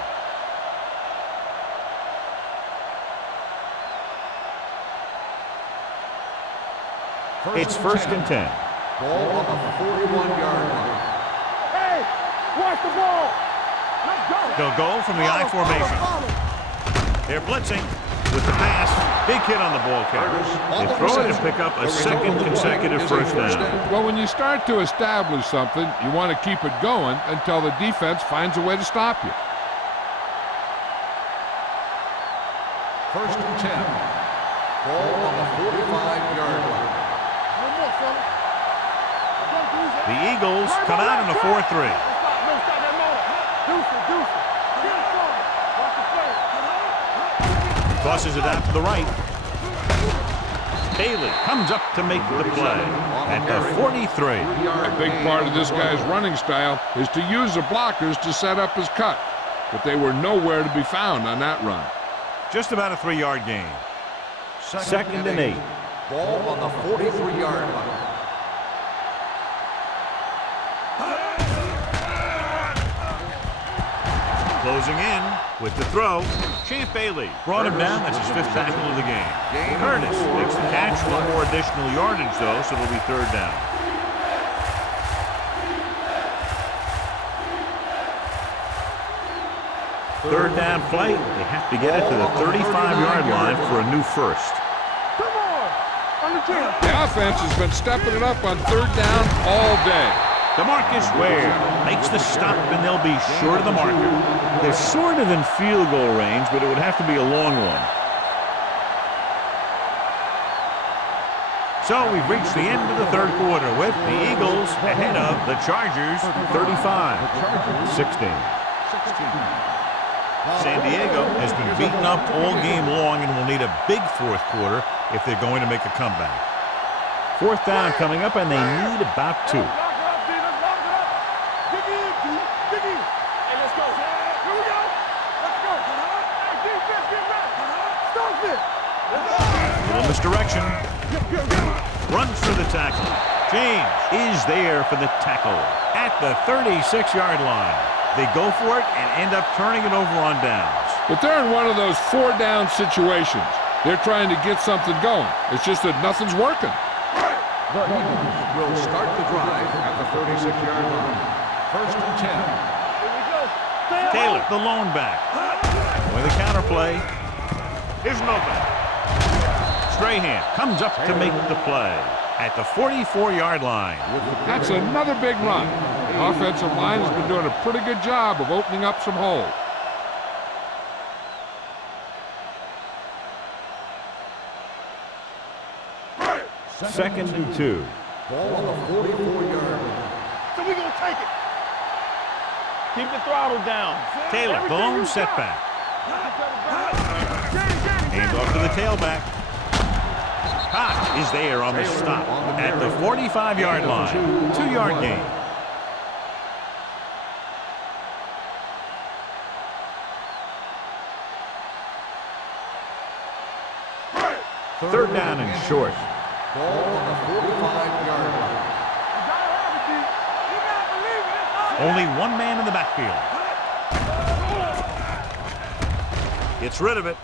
It's first and 10. Ball on the 41-yard line. Hey, watch the ball. Let's go. They'll go from the I formation. They're blitzing with the pass. Big hit on the ball carrier. They throw it to pick up a second consecutive first down. Well, when you start to establish something, you want to keep it going until the defense finds a way to stop you. First and 10. Ball on the 45-yard line. One more, fella. The Eagles come out in a 4-3. Stop that motor. Deuce it. Get it forward. Watch the play. Tosses it out to the right. Bailey comes up to make the play at the 43. A big part of this guy's running style is to use the blockers to set up his cut, but they were nowhere to be found on that run. Just about a 3-yard gain. Second and 8. Ball on the 43-yard line. Closing in with the throw. Champ Bailey brought him down. That's his 5th tackle of the game. Curtis makes the catch. One more additional yardage, though, so it'll be 3rd down. Third down play. They have to get it to the 35-yard line for a new first. Come on the jam. The offense has been stepping it up on 3rd down all day. DeMarcus Ware makes the stop, and they'll be short of the marker. They're sort of in field goal range, but it would have to be a long one. So we've reached the end of the 3rd quarter with the Eagles ahead of the Chargers 35-16. San Diego has been beaten up all game long and will need a big 4th quarter if they're going to make a comeback. 4th down coming up, and they need about 2. Lock it up, D. Let's lock it up. Dig in, D. Dig in. Hey, let's go. Here we go. Let's go. Hey, defense, get ready. Stop it. Little misdirection. Runs for the tackle. James is there for the tackle at the 36-yard line. They go for it and end up turning it over on downs. But they're in one of those 4-down situations. They're trying to get something going. It's just that nothing's working. The Eagles will start the drive at the 36-yard line. First and 10. Here we go. Taylor, the lone back. With a counterplay. Here's an open. Strahan comes up to make the play at the 44-yard line. That's another big run. The offensive line has been doing a pretty good job of opening up some holes. Second and 2. Ball on the 44-yard line. So we're going to take it. Keep the throttle down. Taylor, the lone setback. Aimed off to the tailback. Koch is there on the stop at the 45-yard line. 2-yard gain. Third down and short. Ball on the 45-yard line. Only one man in the backfield. Gets rid of it.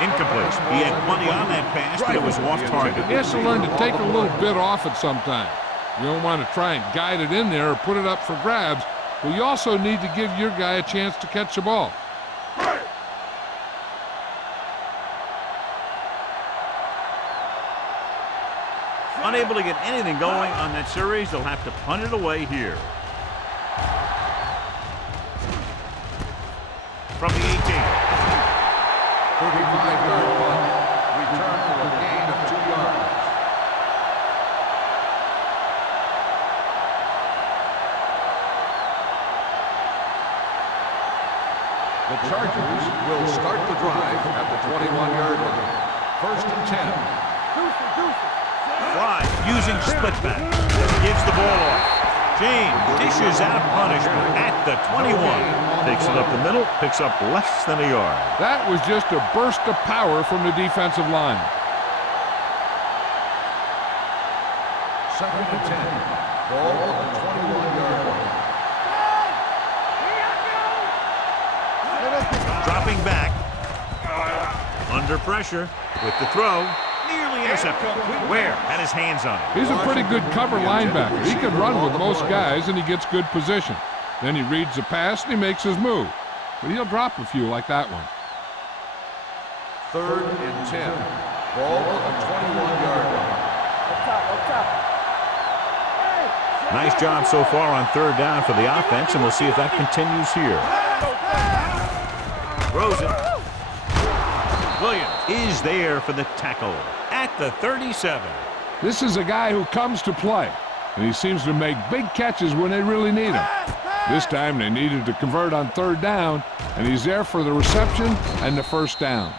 Incomplete. He had plenty on that pass, but it was off target. He has to learn to take a little bit off it sometimes. You don't want to try and guide it in there or put it up for grabs, but you also need to give your guy a chance to catch the ball. Unable to get anything going on that series, they'll have to punt it away here. From the 18. 35-yard punt. Return for a gain of 2 yards. The Chargers will start the drive at the 21-yard line. First and 10. Fry using split back. Gives the ball off. James dishes out punishment at the 21. Takes it up the middle, picks up less than a yard. That was just a burst of power from the defensive line. Second and 10. Ball on the 21-yard line. Dropping back. Under pressure with the throw. Nearly the interception. Ware had his hands on it. He's a pretty good cover linebacker. He can run with most guys, and he gets good position. Then he reads the pass, and he makes his move. But he'll drop a few like that one. 3rd and 10. Ball on the 21-yard line. Up top. Nice job so far on 3rd down for the offense, and we'll see if that continues here. Rosen. Williams is there for the tackle at the 37. This is a guy who comes to play, and he seems to make big catches when they really need him. This time they needed to convert on 3rd down, and he's there for the reception and the 1st down.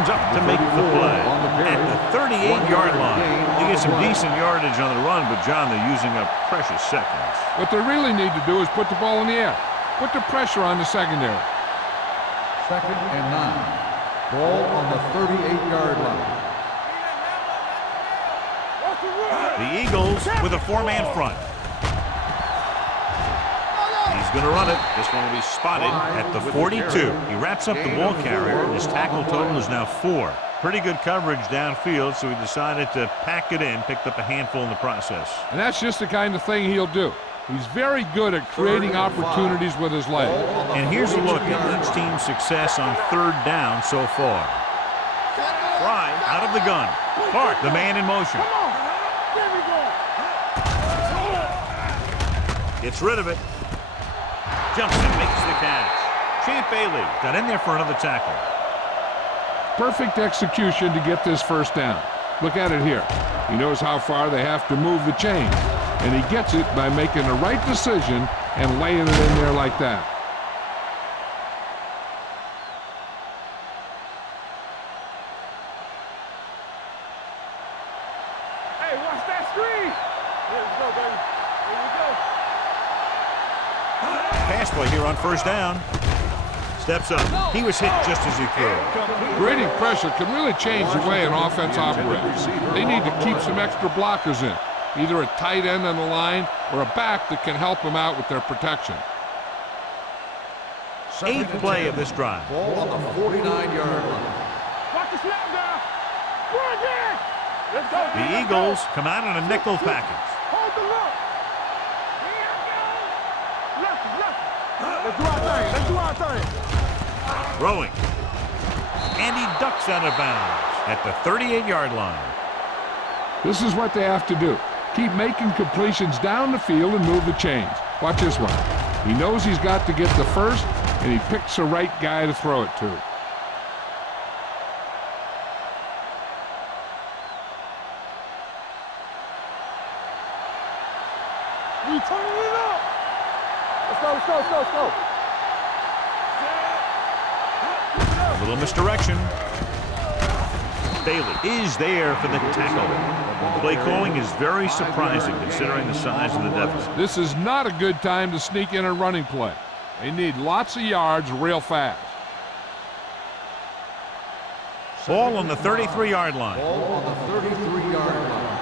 Up to make the play at the 38-yard line. They get some decent yardage on the run, but, John, they're using up precious seconds. What they really need to do is put the ball in the air. Put the pressure on the secondary. 2nd and 9. Ball on the 38-yard line. The Eagles with a 4-man front. He's going to run it. This one will be spotted at the 42. He wraps up the ball carrier. His tackle total is now 4. Pretty good coverage downfield, so he decided to pack it in, picked up a handful in the process. And that's just the kind of thing he'll do. He's very good at creating opportunities with his legs. And here's a look at each team's success on 3rd down so far. Fry out of the gun. Clark, the man in motion. Gets rid of it. Jumps and makes the catch. Champ Bailey got in there for another tackle. Perfect execution to get this 1st down. Look at it here. He knows how far they have to move the chains, and he gets it by making the right decision and laying it in there like that. Hey, watch that screen. Let's go, baby. Here we go. Pass play here on 1st down. Steps up. He was hit just as he threw. Creating pressure can really change the way an offense operates. They need to keep some extra blockers in, either a tight end on the line or a back that can help them out with their protection. 8th play of this drive. Ball on the 49-yard line. Watch the snap down. Go again. Let's go. The Eagles come out in a nickel package. Hold the look. Let's do our thing. Let's do our thing. Throwing. And he ducks out of bounds at the 38-yard line. This is what they have to do. Keep making completions down the field and move the chains. Watch this one. He knows he's got to get the 1st, and he picks the right guy to throw it to. We turning it up. Let's go. A little misdirection. Bailey is there for the tackle. Play calling is very surprising considering the size of the deficit. This is not a good time to sneak in a running play. They need lots of yards real fast. Ball on the 33-yard line. Ball on the 33-yard line.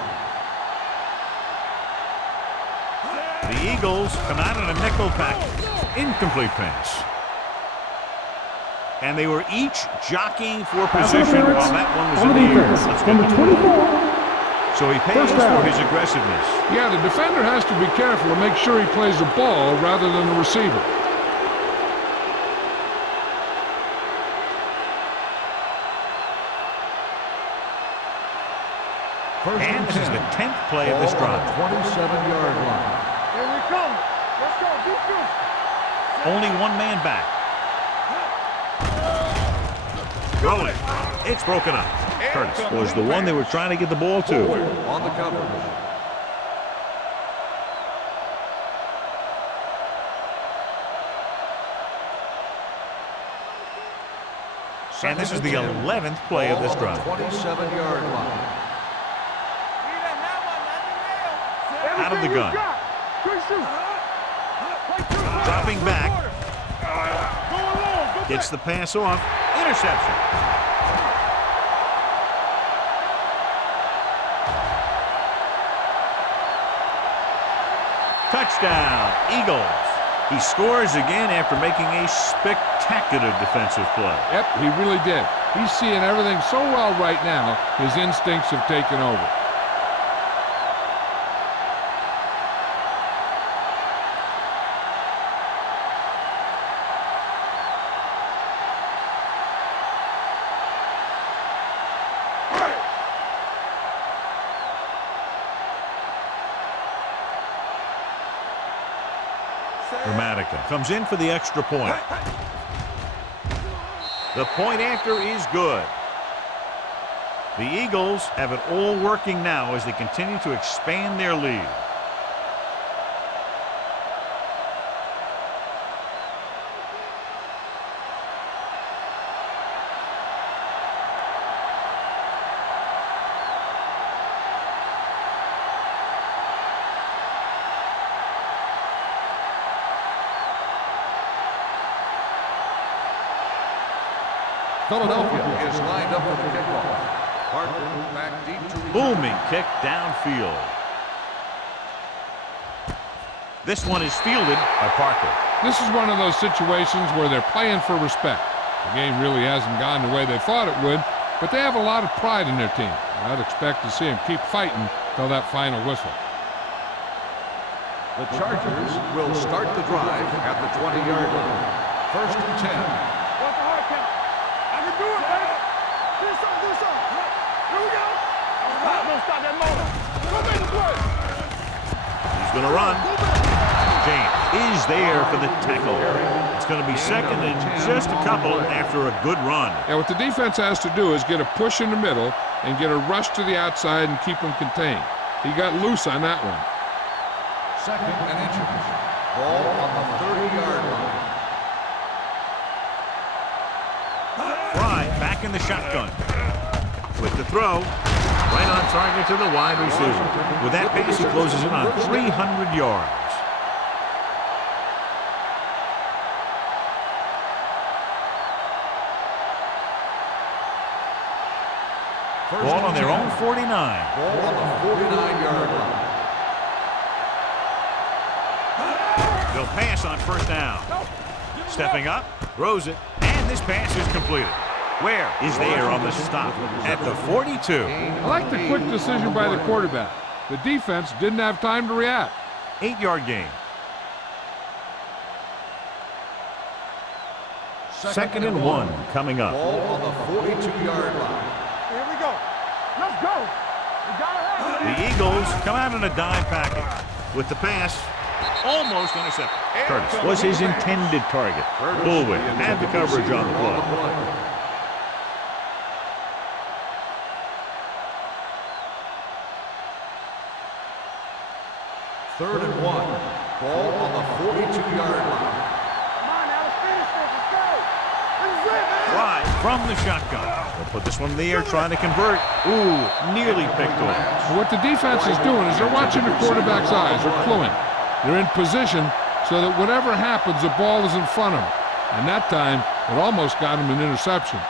The Eagles come out in a nickel package. Incomplete pass. And they were each jockeying for position while that one was in the air. Let's get the 24. So he pays for his aggressiveness. Yeah, the defender has to be careful to make sure he plays the ball rather than the receiver. And this is the 10th play of this drive. 27-yard line. Here we come. Let's go. Defense. Only one man back. Throwing. It's broken up. Curtis was the one they were trying to get the ball to. On the coverage. And this is the 11th play of this drive. 27-yard line. Out of the gun. Dropping back. Gets the pass off. Interception. Touchdown, Eagles. He scores again after making a spectacular defensive play. Yep, he really did. He's seeing everything so well right now, his instincts have taken over. Dramatica comes in for the extra point. The point after is good. The Eagles have it all working now as they continue to expand their lead. Philadelphia is lined up for the kickoff. Parker back deep to return. Booming kick downfield. This one is fielded by Parker. This is one of those situations where they're playing for respect. The game really hasn't gone the way they thought it would, but they have a lot of pride in their team. I'd expect to see them keep fighting till that final whistle. The Chargers will start the drive at the 20-yard line. First and 10. What's the hard count? I can do it, baby. Do something. Here we go. Don't stop that motor. Go make the play. He's going to run. James is there for the tackle. It's going to be second and just a couple after a good run. Yeah, what the defense has to do is get a push in the middle and get a rush to the outside and keep them contained. He got loose on that one. Second and inches. Ball on the 30-yard line. Fry back in the shotgun. With the throw, right on target to the wide receiver. With that pass, he closes in on 300 yards. Ball on their own 49. Ball on the 49-yard line. They'll pass on first down. Stepping up, throws it, and this pass is completed. Where is there on the stop? At the 42. I like the quick decision by the quarterback. The defense didn't have time to react. 8-yard gain. Second and 1 coming up. Ball on the 42-yard line. Here we go. Let's go. We gotta have it. The Eagles come out in a dime package. With the pass, almost intercepted. Curtis was his intended target. Bullwick had the coverage on the play. Third and 1. Ball on the 42-yard line. Come on now, let's finish this. Let's go. This is it, man. Fly from the shotgun. They'll put this one in the air trying to convert. Ooh, nearly picked off. What the defense is doing is they're watching the quarterback's eyes. They're cluing. They're in position so that whatever happens, the ball is in front of them. And that time, it almost got him an interception.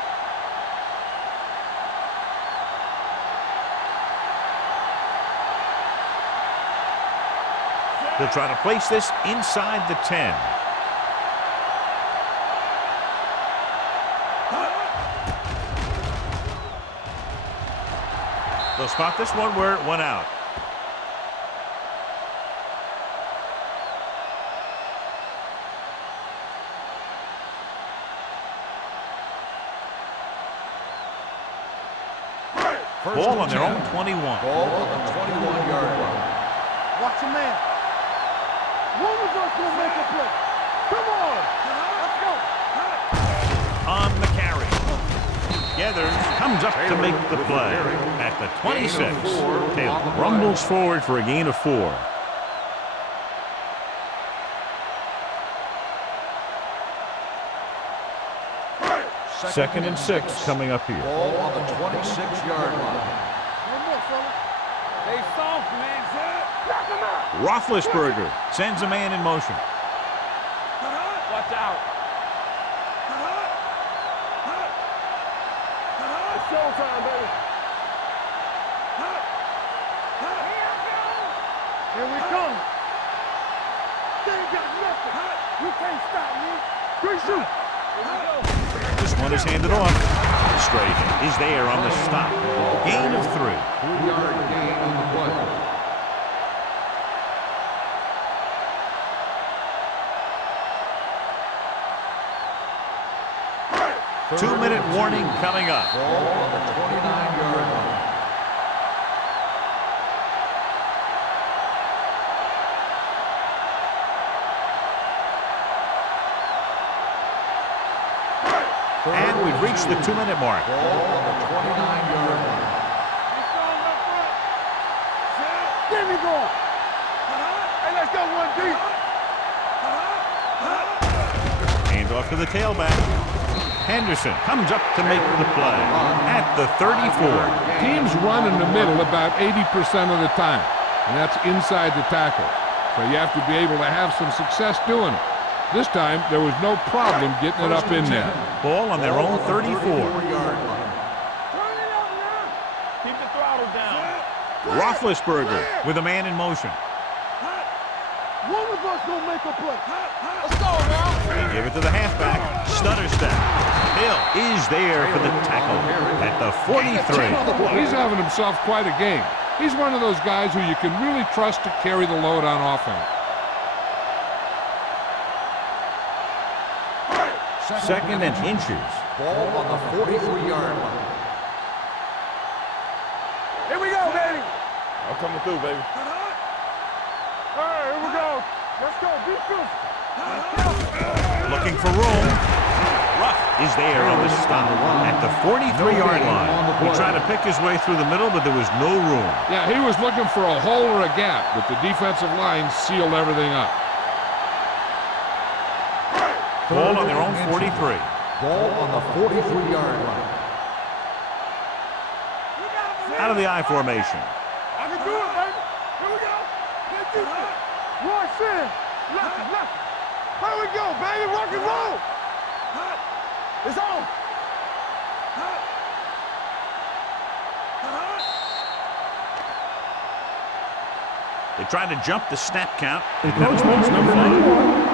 They'll try to place this inside the 10. They'll spot this one where it went out. Ball on their own 21. Ball on the 21-yard line. Watch your man. One of us will make a play. Come on. Let's go. On the carry. Gathers, comes up to make the play. At the 26, Taylor rumbles forward for a gain of 4. Second and 6 coming up here. Ball on the 26-yard line. One more, fellas. They soft, man. Knock him out. Roethlisberger sends a man in motion. Watch out. It's showtime, baby. Here we come. ain't stop me. Great shoot. This one is handed off. Straight is there on the stop. Gain of 3. 3-yard gain on the play. Two-minute warning coming up. Ball on the 29-yard line. And we've reached the 2-minute mark. Ball on the 29-yard line. Give me ball. Hey, let's go one deep. Hand off to the tailback. Henderson comes up to make the play at the 34. Teams run in the middle about 80% of the time, and that's inside the tackle. So you have to be able to have some success doing it. This time, there was no problem getting it up in there. Ball on their own 34. 34-yard line. Turn it up now. Keep the throttle down. Roethlisberger with a man in motion. One of us gonna make a play. Let's go now. They give it to the halfback. Stutter step. Hill is there for the tackle at the 43. He's having himself quite a game. He's one of those guys who you can really trust to carry the load on offense. Second and inches. Ball on the 43-yard line. Here we go, baby. I'm coming through, baby. All right, here we go. Let's go. Defense. Looking for room. Ruff is there on the stop at the 43-yard line. He tried to pick his way through the middle, but there was no room. Yeah, he was looking for a hole or a gap, but the defensive line sealed everything up. Ball on their own 43. Ball on the 43-yard line. Out of the I formation. I can do it, baby. Here we go. Let's do it. Right side. Left. Here we go, baby. Rock and roll. It's on. They tried to jump the snap count. Encroachment's no fun.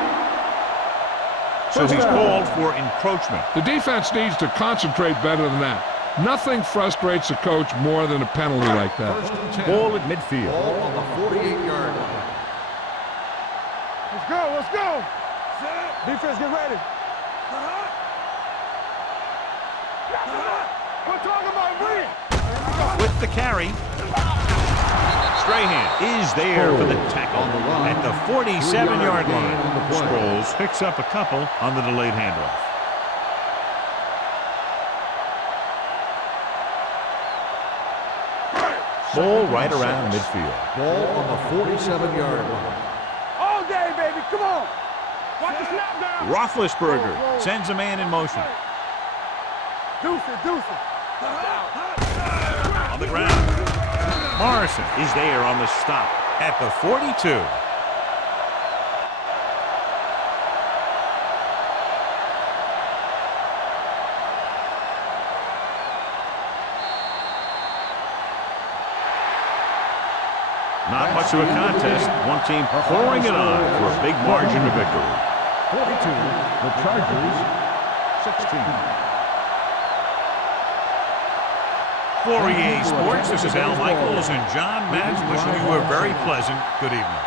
So he's called for encroachment. The defense needs to concentrate better than that. Nothing frustrates a coach more than a penalty like that. First and 10. Ball at midfield. Ball on the 48-yard line. Let's go. Defense, get ready. We're talking about win. With the carry. Strahan is there for the tackle at the 47-yard line. Sproles picks up a couple on the delayed handoff. Ball right around midfield. Ball on the 47-yard line. All day, baby. Come on. Watch the snap down. Roethlisberger sends a man in motion. Deuce it. On the ground. Morrison is there on the stop at the 42. Not much of a contest. One team pouring it on for a big margin of victory. 42, the Chargers, 16. For EA Sports, this is Al Michaels and John Madden wishing you a very pleasant good evening.